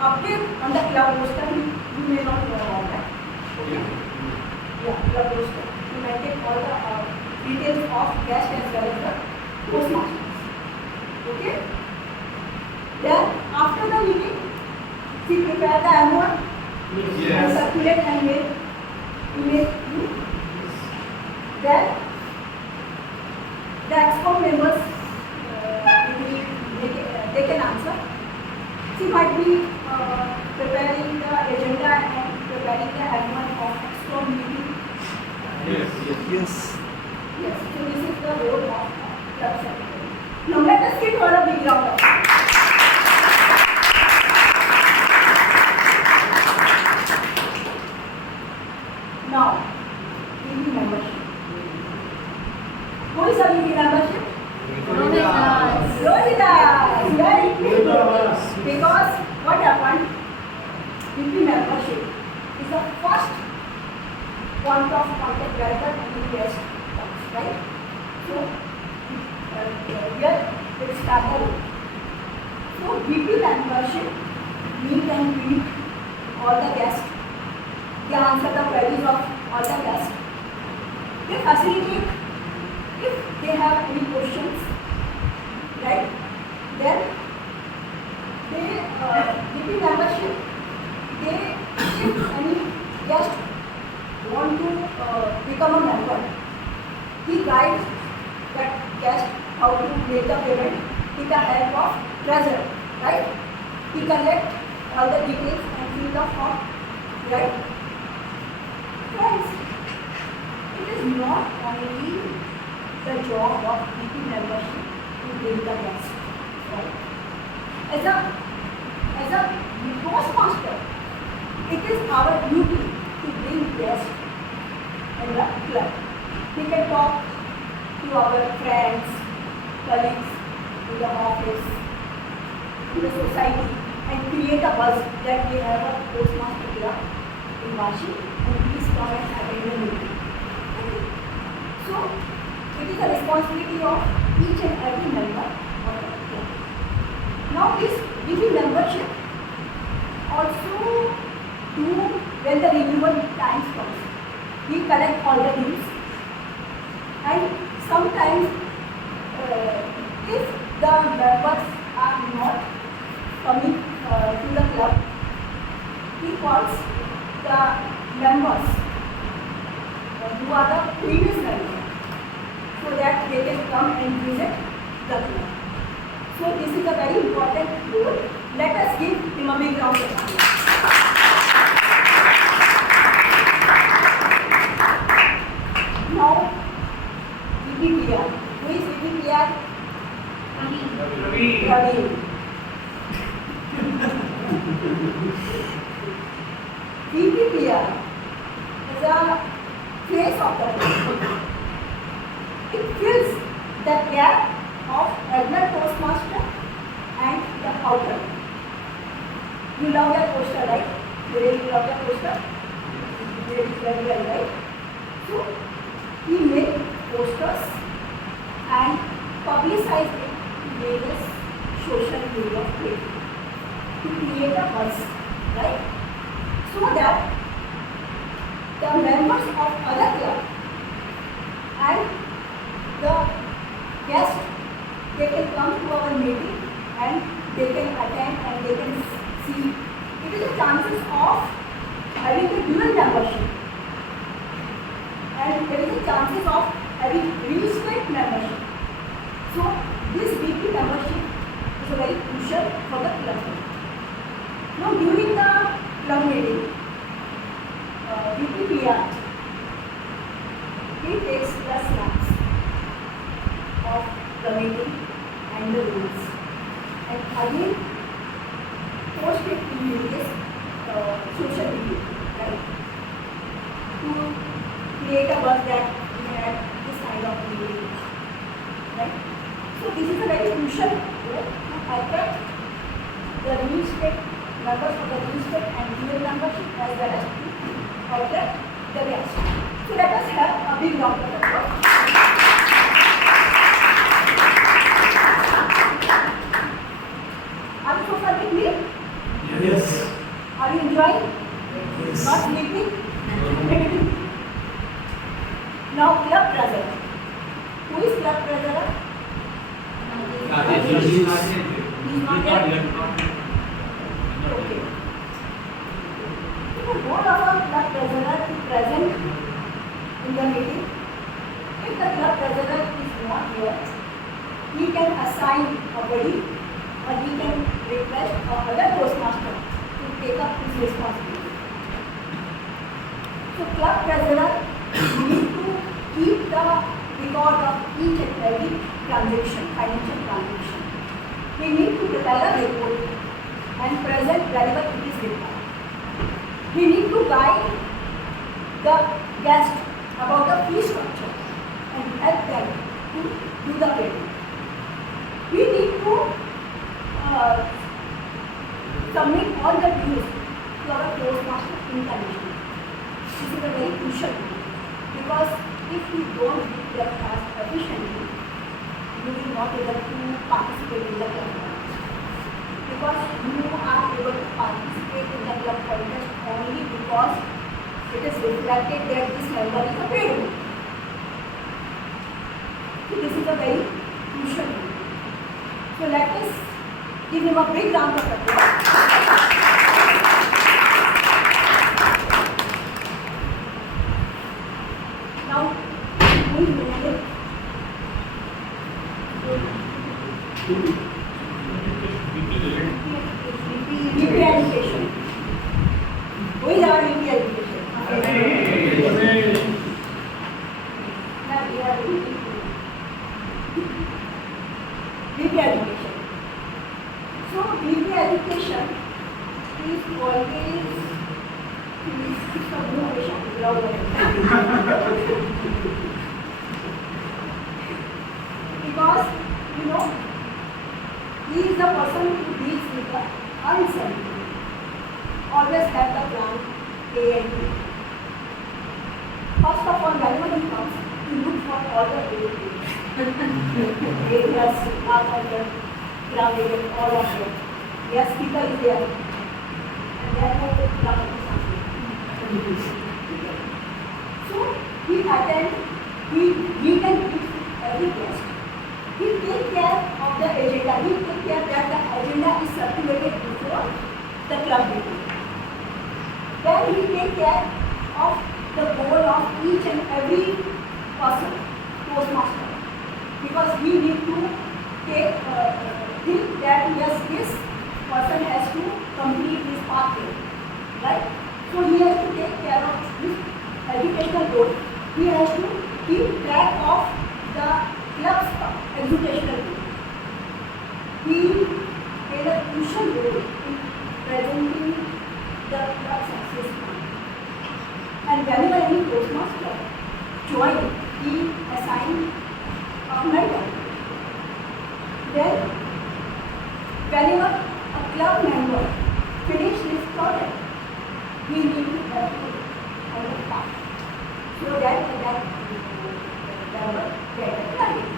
update on the club roster. You may not know about that. Okay? Yeah, club roster. You might get all the details of guest as well as the postmasters. Okay? Then after the meeting, she prepare the MOR and circulate and mail you. Then the exco members they can answer. She might be preparing the agenda and preparing the MOR of exco meeting. Yes. Yes. So this is the role of club secretary. Now let us give her a big round of applause. Now, DB membership. Who is a DB membership? Rohidas. Very good. Because what happened? DB membership is the first point of contact wherever any guest comes, right? So, here it started. So, DB membership meet and greet all the guests. They answer the queries of all the guests. They facilitate if they have any questions, right? Then they DP membership, they become a member. He guides that guest how to make the payment with the help of treasurer, right? He collects all the details and fill the form, right? Friends, it is not only the job of BP membership to bring the guest, right? As a Toastmaster, it is our duty to bring guests in the club. We can talk to our friends, colleagues in the office, in the society, and create a buzz that we have a Toastmaster club in Vashi, and please come and attend the meeting. Okay. So, it is a responsibility of each and every member of the club. Now, this DB membership also do when the renewal times comes. We collect all the dues, and sometimes if the members are not coming to the club, he calls the members who are the previous members so that they can come and visit the club. So this is a very important role. Let us give him a big round of applause. Now, VPPR. Who is VPPR? Ravi. VPPR is a face of the club. It fills the gap of regular Toastmaster and the outer. You love your poster, right? You really love your poster? Very well, right? So, we make posters and publicize it to various social media pages to create a buzz, right? So that the members of other club and the guests, they can come to our meeting and they can attend and they can see. It is the chances of having a dual membership, and there is a chances of having real-estate membership. So this weekly membership is very crucial for the club. Now during the club meeting, VPPR, he takes the snaps of the meeting and the rules, and again post it in various social media, right? To create a buzz that we had this kind of meeting, right? So this is a very crucial role to attract the real estate members of the real estate and dual membership as well as to attract the guests. So let us have a big round of applause. Are you so far with me? Yes. Are you enjoying? Yes. Not sleeping? Now club treasurer. Who is club treasurer? He is not yet. Okay. The role of a club treasurer is present in the meeting. If the club treasurer is not here, he can assign a body or he can request another Toastmaster to take up his responsibility. So club treasurer need to keep the record of each and every transaction, financial transaction. He need to prepare a report and present wherever it is required. He need to guide the guest about the fee structure and help them to do the payment. We need to submit all the dues to our Toastmaster internationally. This is a very crucial thing, because if we don't do that task efficiently, you will not be able to participate in the club contest. Because you are able to participate in the club contest only because it is reflected that this member is a paid member. So this is a very crucial thing. So let us give him a big round of applause. वही our VP education. Now we are VP education. So VP education is always because you know he is the person who deals with the uncertainty. Always have the plan A and B. First of all, whenever he comes, he looks for all the areas, all of them, ground areas, all of them. Yes, speaker is there. And therefore, so he attends, he can meet every guest. He take care of the agenda. He take care that the agenda is circulated before the club meeting. Then he take care of the goal of each and every person, Toastmaster, because he need to take think that yes, this person has to complete his pathway, right? So he has to take care of his educational goal. He has to keep track of the club's educational goal. He played a crucial role in presenting the club success plan. And whenever any Toastmaster joined, he assigned a mentor. Then, whenever a club member finished his project, we need to help him on the path so that member get a credit.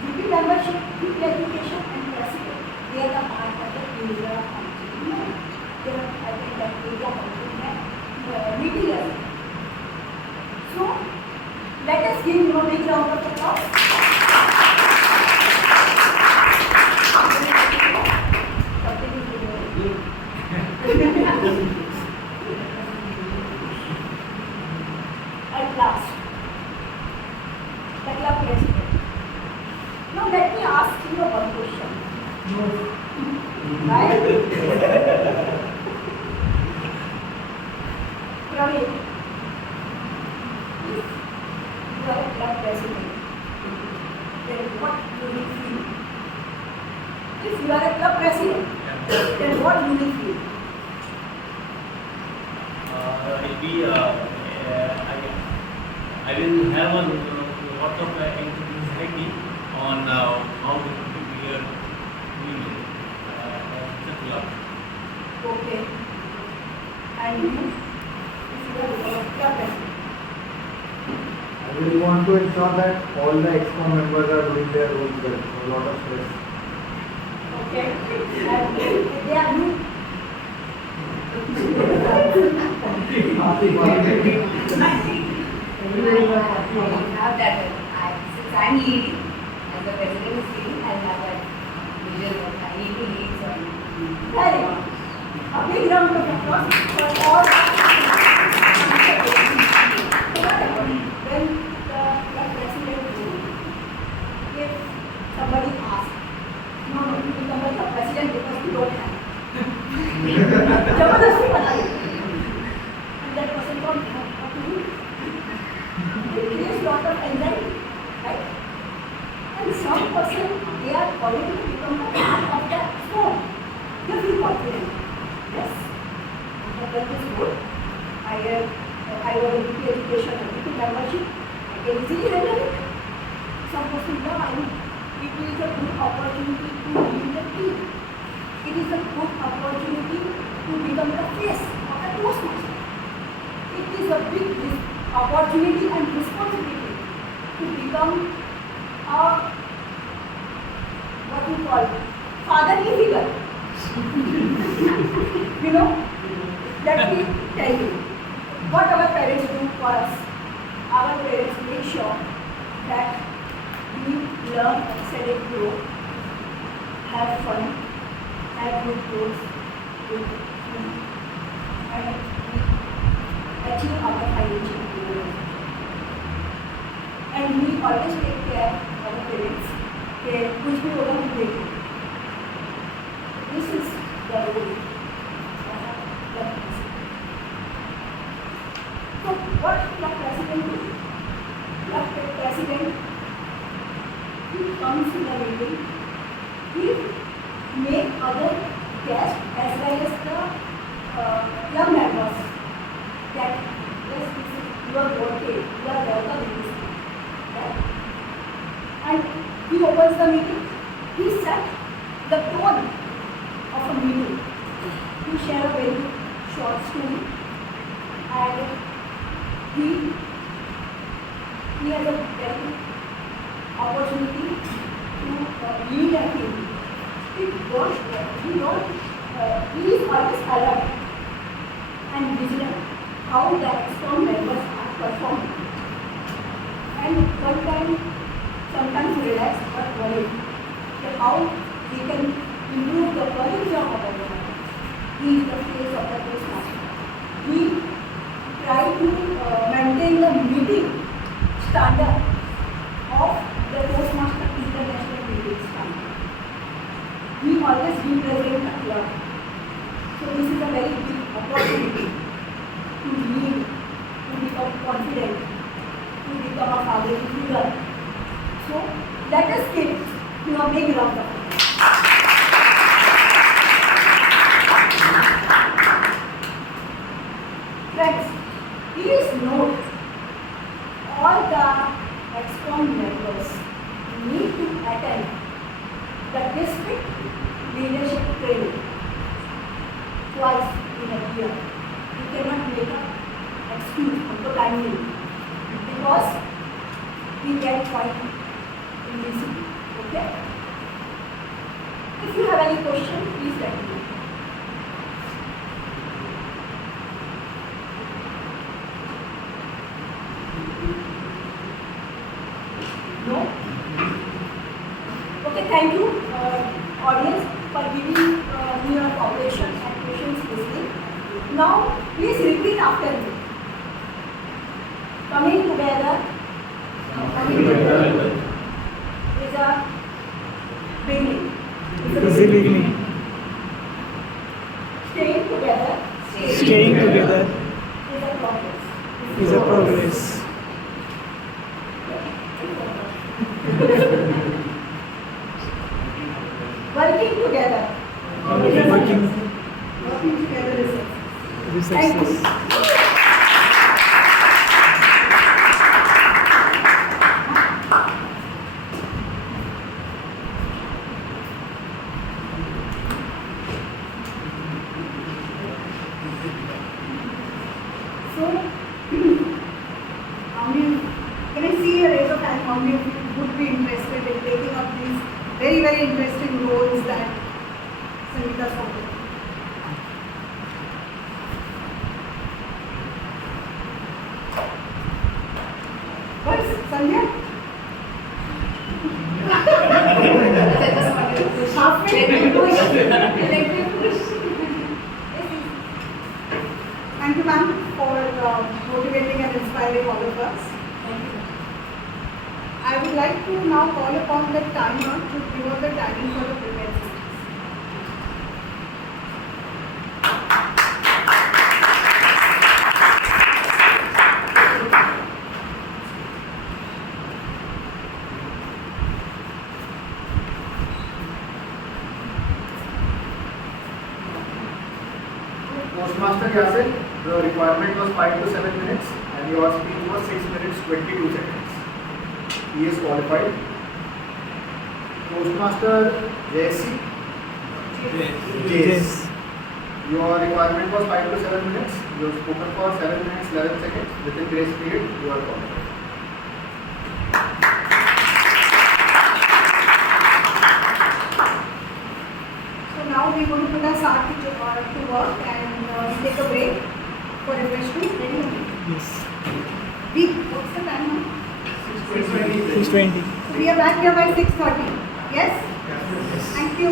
GP membership, GP education and president, they are the part of the area functioning. They are attend that area functioning meeting as well. So let us give him a big round of applause. At last, the club president. Now let me ask you one question. Right? Praveen, if you are a club president, then what you will feel? If you are a club president, then what you will feel? I will have a lot of anxiety on how to prepare the club. Okay. And you, if you are a club president? I will want to ensure that all the EXCO members are doing their roles well. So a lot of stress. Okay. And they are new. I have that. Since I'm leading, as the president is leading, I'll have that vision of I need to lead something. Very good. A big round of applause for all. When the president if somebody asks, no, you become the president because you don't have. Jabardasti banai. And that person don't have what to do. It creates lot of anxiety, right? And some person, they are already to become the part of that storm. You feel confident. Yes. But that is good. I was in education and membership. I can easily handle it. Some person, no, it is a good opportunity to lead the team. It is a good opportunity to become the face of a Toastmaster. It is a big opportunity and responsibility to become a, what you call, fatherly figure. You know, let me tell you what our parents do for us. Our parents make sure that we learn, excel and grow, have fun, have good growth, good food, and achieve our financial goals. And we always take care of our parents कि कुछ भी होगा हम देखें. This is the role of a comes to the meeting, he make other guests as well as the young members that yes, this is your birthday, you are welcome in this meeting. Right? And he opens the meeting, he set the tone of a meeting. He share a very short story and he has a very opportunity to lead a team. He is always alert and vigilant how the ExCom members are performing. And one time, sometimes relaxed but worried that how we can improve the quality of our work. He is the face of the Toastmaster. He tried to maintain the meeting standard of the Toastmaster International Meeting standard. He always represents the club. So this is a very big opportunity to lead, to become confident, to become a fatherly figure. So let us give him a big round of applause. Friends, please note all the ExCom members need to attend the district leadership training twice in a year. You cannot make an excuse for the timing because we get quite easy. Okay? If you have any question, please let me know. No? Okay, thank you, audience, for giving me your cooperation and patience listening. Now, please repeat after me. Coming together is a beginning. Is a beginning. Staying together Staying together is a progress. is a progress. Working together. Working together is success. Thank you. So, can I see a raise of hand? How many of you would be interested in taking up these very, very interesting roles that Sangeeta's following? What is it, Sandhya? Halfway? Thank you, ma'am, for motivating and inspiring all of us. Thank you. I would like to now call upon the timer to give us the timing for the prepared speeches. Toastmaster Yasir, the requirement was 5 to 7 minutes and your speech was 6 minutes 22 seconds. He is qualified. Toastmaster Jesse. Yes. Your requirement was 5 to 7 minutes. You have spoken for 7 minutes 11 seconds. Within grace period, you are qualified. So now we're going to put our start to work and take a break for refreshment. Ready? Yes. What's the time now? 6:20. So we are back here by 6:30. Yes? Yes. Thank you.